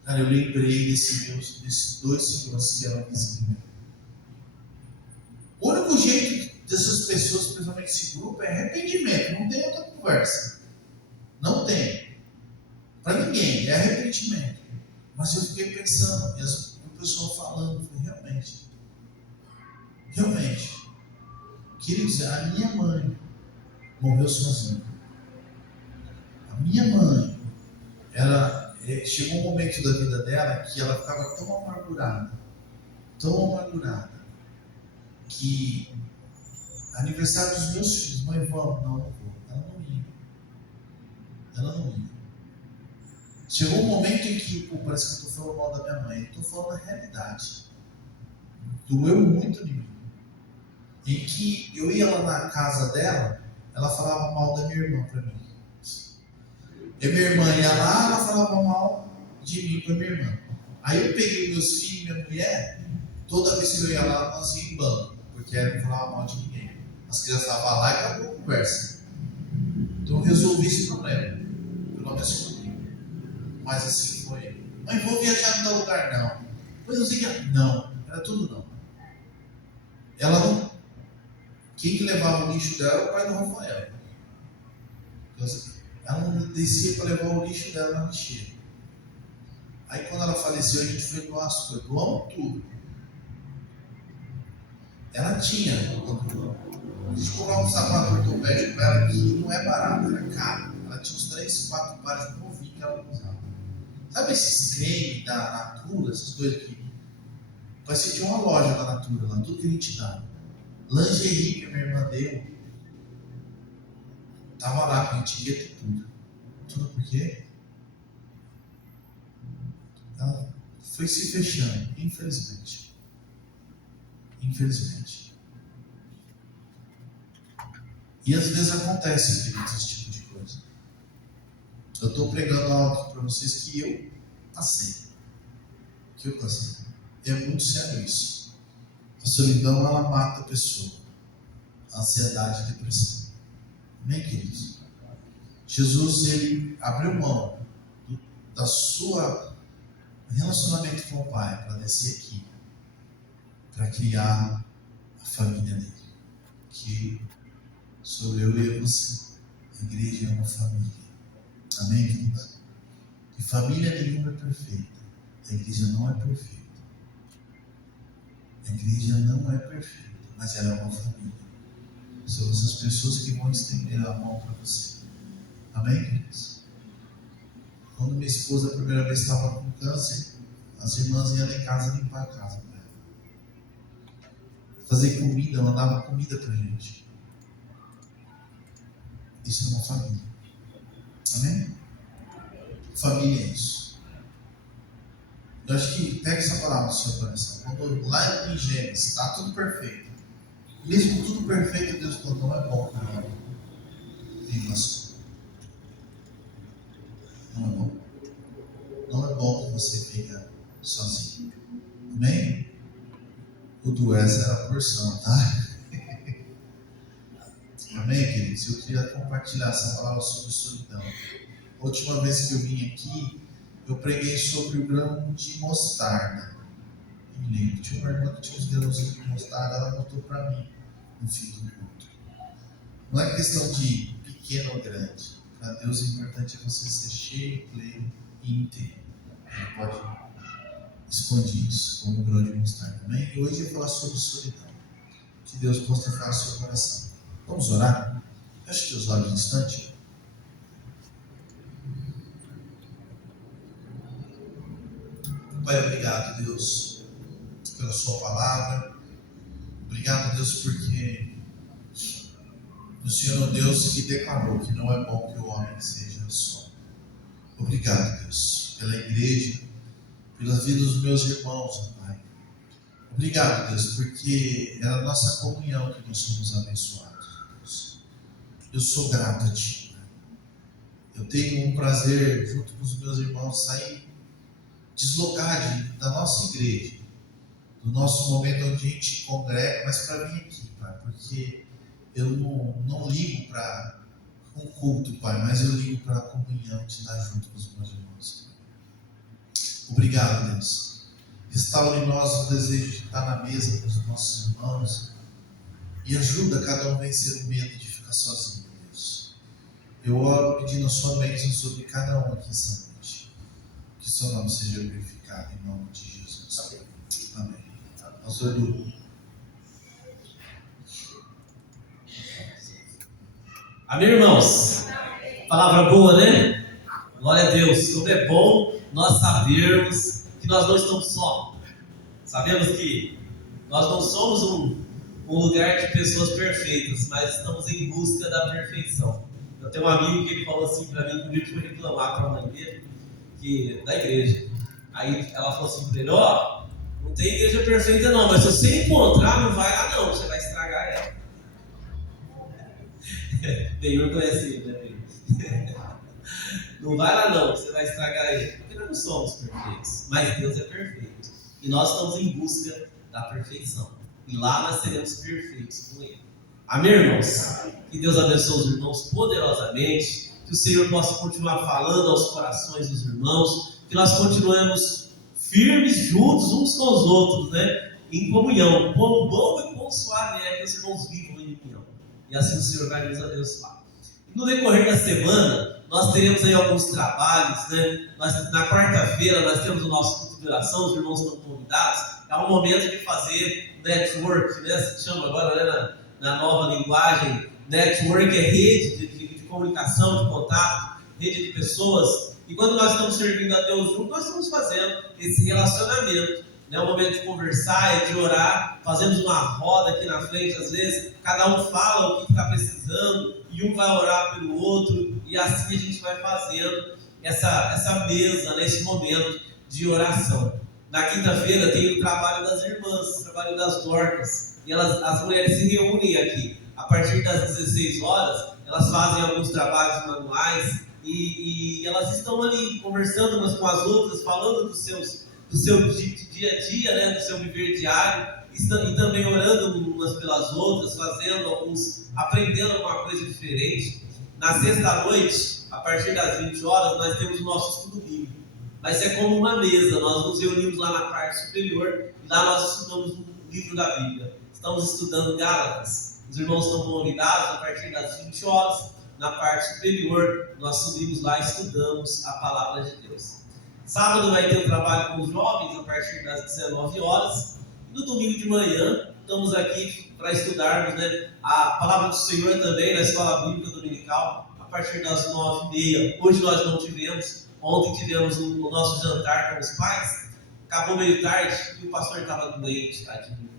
Cara, eu lembrei desses dois seguranças que eram vizinhos. O único jeito dessas pessoas, principalmente esse grupo, é arrependimento, não tem outra conversa. Não tem. Para ninguém, é arrependimento. Mas eu fiquei pensando, e o pessoal falando, eu falei, realmente. Queridos, a minha mãe morreu sozinha. A minha mãe, chegou um momento da vida dela que ela ficava tão amargurada, que aniversário dos meus filhos, mãe, vamos? Não vou. Ela não ia. Chegou um momento em que, parece que eu estou falando mal da minha mãe, eu estou falando a realidade. Doeu muito em mim. Em que eu ia lá na casa dela, ela falava mal da minha irmã para mim. E minha irmã ia lá, ela falava mal de mim para minha irmã. Aí eu peguei meus filhos e minha mulher, toda vez que eu ia lá, nós íamos em bando, porque ela não falava mal de ninguém. As crianças estavam lá e acabou a conversa. Então eu resolvi esse problema, pelo menos comigo. Mas assim foi. Mãe, vou viajar em tal lugar? Não. Pois eu sei que não, era tudo não. Ela não. Quem que levava o lixo dela era o pai do Rafael. Ela não descia para levar o lixo dela na lixeira. Aí quando ela faleceu, a gente foi doar as coisas, doamos tudo. Ela tinha, a gente comprava um sapato ortopédico para ela que não é barato, era caro. Ela tinha uns 3, 4 pares de novinho que ela usava. Sabe esses creme da Natura, essas coisas que parece que tinha uma loja da Natura lá, tudo que a gente dava. Lingerie que a minha irmã deu, estava lá, que a gente ia ter tudo. Tudo por quê? Ela foi se fechando, infelizmente. E às vezes acontece, queridos, esse tipo de coisa. Eu estou pregando algo para vocês que eu passei. É muito sério isso. A solidão, ela mata a pessoa. A ansiedade e a depressão. Amém, queridos? Jesus, ele abriu mão da sua relacionamento com o Pai para descer aqui, para criar a família dele. Que sou eu e você. A igreja é uma família. Amém, queridos? E família nenhuma é perfeita. A igreja não é perfeita. A igreja não é perfeita, mas ela é uma família. São essas pessoas que vão estender a mão para você. Amém, queridos? Quando minha esposa a primeira vez estava com câncer, as irmãs iam lá em casa limpar a casa para ela. Fazer comida, mandava comida para a gente. Isso é uma família. Amém? Família é isso. Eu acho que pega essa palavra no seu coração. Quando lá em Gênesis está tudo perfeito. Mesmo tudo perfeito, Deus falou, não é bom para mim. Não é bom. Não é bom que você fique sozinho. Amém? O do essa era a porção, tá? Amém, queridos? Eu queria compartilhar essa palavra sobre solidão. A última vez que eu vim aqui, eu preguei sobre o grão de mostarda. Me lembro, tinha uma irmã que tinha uns grãozinhos de mostarda, ela mostrou para mim no fim do culto. Não é questão de pequeno ou grande. Para Deus, o importante é você ser cheio, pleno e inteiro. Ele pode expandir isso como um grão de mostarda. Amém? E hoje eu vou falar sobre solidão. que Deus possa falar no seu coração. Vamos orar? Feche teus olhos um instante. Pai, obrigado, Deus, pela sua palavra. Obrigado, Deus, porque o Senhor é um Deus que declarou que não é bom que o homem seja só. Obrigado, Deus, pela igreja, pela vida dos meus irmãos, Pai. Obrigado, Deus, porque é a nossa comunhão que nós somos abençoados, Deus. Eu sou grato a Ti, Pai. Eu tenho um prazer, junto com os meus irmãos, sair, deslocar da nossa igreja, do nosso momento onde a gente congrega, mas para vir aqui, Pai, porque eu não ligo para um culto, Pai, mas eu ligo para a comunhão de estar junto com os meus irmãos, Pai. Obrigado, Deus. Restaure em nós o desejo de estar na mesa com os nossos irmãos e ajuda cada um a vencer o medo de ficar sozinho, Deus. Eu oro pedindo a sua bênção sobre cada um aqui essa noite. Que o seu nome seja glorificado em nome de Jesus. Amém. Pastor Edu. Amém, irmãos? Palavra boa, né? Glória a Deus. Como é bom nós sabermos que nós não estamos só. Sabemos que nós não somos um lugar de pessoas perfeitas, mas estamos em busca da perfeição. Eu tenho um amigo que ele falou assim para mim, que um dia eu fui reclamar para a mãe dele, da igreja. Aí ela falou assim para ele: ó, não tem igreja perfeita não, mas se você encontrar, não vai lá não, você vai estragar ela. Benhur conhece ele, né? Não vai lá não, você vai estragar ele. Porque nós não somos perfeitos, mas Deus é perfeito. E nós estamos em busca da perfeição. E lá nós seremos perfeitos com Ele. Amém, irmãos? Que Deus abençoe os irmãos poderosamente. Que o Senhor possa continuar falando aos corações dos irmãos. Que nós continuemos firmes juntos uns com os outros, né? Em comunhão. Quão bom e quão suave é que os irmãos vivam em comunhão. E assim o Senhor vai nos abençoar. E no decorrer da semana, nós teremos aí alguns trabalhos, né? Na quarta-feira nós temos o nosso culto de oração, os irmãos estão convidados. É um momento de fazer network, né? Se chama agora, né? Na nova linguagem. Network é rede de comunicação, de contato, rede de pessoas. E quando nós estamos servindo a Deus juntos, nós estamos fazendo esse relacionamento. É um momento de conversar, de orar. Fazemos uma roda aqui na frente, às vezes, cada um fala o que está precisando, e um vai orar pelo outro, e assim a gente vai fazendo essa mesa, nesse momento de oração. Na quinta-feira tem o trabalho das irmãs, o trabalho das Dorcas, e as mulheres se reúnem aqui. A partir das 16 horas, elas fazem alguns trabalhos manuais, e elas estão ali conversando umas com as outras, falando do seu dia a dia, né, do seu viver diário, e também orando umas pelas outras, aprendendo alguma coisa diferente. Na sexta-noite, a partir das 20 horas, nós temos o nosso estudo bíblico. Vai ser como uma mesa, nós nos reunimos lá na parte superior, e lá nós estudamos o livro da Bíblia. Estamos estudando Gálatas. Os irmãos estão convidados a partir das 20 horas, na parte superior, nós subimos lá e estudamos a palavra de Deus. Sábado vai ter um trabalho com os jovens a partir das 19 horas. No domingo de manhã, estamos aqui para estudarmos, né, a palavra do Senhor também na escola bíblica dominical, a partir das 9h30. Hoje nós não tivemos, ontem tivemos o nosso jantar com os pais. Acabou meio tarde e o pastor estava doente, tadinho.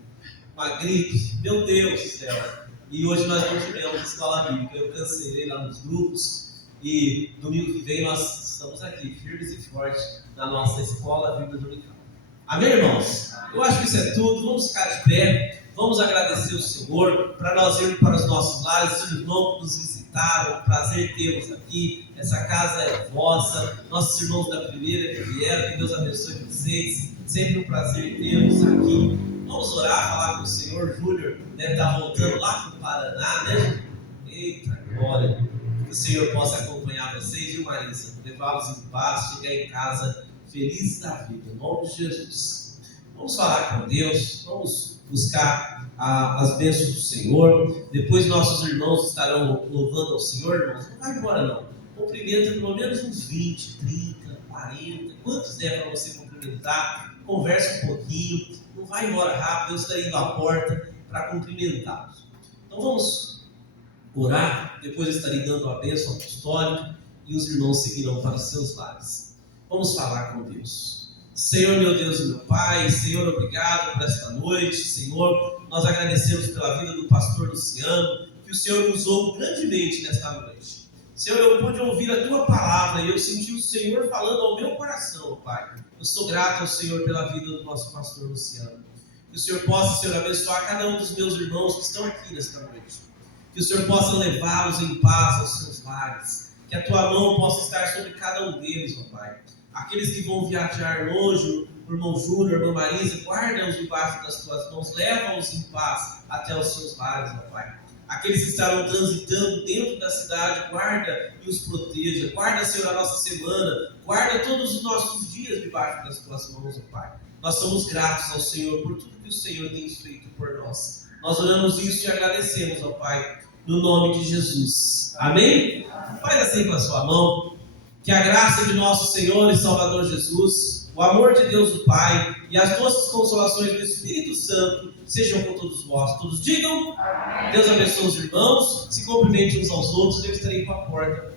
Uma gripe, meu Deus do céu. E hoje nós não tivemos escola bíblica. Eu cancelei lá nos grupos e domingo que vem nós estamos aqui, firmes e fortes, na nossa escola bíblica dominical. Amém, irmãos? Eu acho que isso é tudo. Vamos ficar de pé, vamos agradecer o Senhor, para nós irmos para os nossos lares. Os irmãos que nos visitaram, um prazer tê-los aqui. Essa casa é vossa, nossos irmãos da primeira que vieram, que Deus abençoe vocês. Sempre um prazer tê-los aqui. Vamos orar, falar com o Senhor. Júnior deve estar voltando lá para o Paraná, né? Eita glória! Que o Senhor possa acompanhar vocês, viu, Marisa? Levá-los em paz, chegar em casa felizes da vida, em nome de Jesus. Vamos falar com Deus, vamos buscar as bênçãos do Senhor. Depois nossos irmãos estarão louvando ao Senhor, irmãos. Não vai embora não. Cumprimenta pelo menos uns 20, 30, 40, quantos der para você cumprimentar. Conversa um pouquinho, não vai embora rápido. Deus está indo à porta para cumprimentá-los. Então vamos orar, depois eu estarei dando a bênção apostólica e os irmãos seguirão para os seus lares. Vamos falar com Deus. Senhor, meu Deus e meu Pai, Senhor, obrigado por esta noite. Senhor, nós agradecemos pela vida do pastor Luciano, que o Senhor usou grandemente nesta noite. Senhor, eu pude ouvir a Tua palavra e eu senti o Senhor falando ao meu coração, Pai. Eu sou grato ao Senhor pela vida do nosso pastor Luciano. Que o Senhor possa, Senhor, abençoar cada um dos meus irmãos que estão aqui nesta noite. Que o Senhor possa levá-los em paz aos seus lares. Que a Tua mão possa estar sobre cada um deles, ó Pai. Aqueles que vão viajar longe, o irmão Júnior, a irmã Marisa, guarda-os debaixo das Tuas mãos, leva-os em paz até os seus lares, ó Pai. Aqueles que estarão transitando dentro da cidade, guarda e os proteja. Guarda, Senhor, a nossa semana, guarda todos os nossos dias debaixo das Tuas mãos, ó Pai. Nós somos gratos ao Senhor por tudo que o Senhor tem feito por nós. Nós oramos isso e agradecemos, ó Pai, no nome de Jesus. Amém? Faz assim com a sua mão. Que a graça de nosso Senhor e Salvador Jesus, o amor de Deus o Pai e as doces consolações do Espírito Santo sejam com todos vós. Todos digam, amém. Deus abençoe os irmãos, se cumprimentem uns aos outros, eu estarei com a porta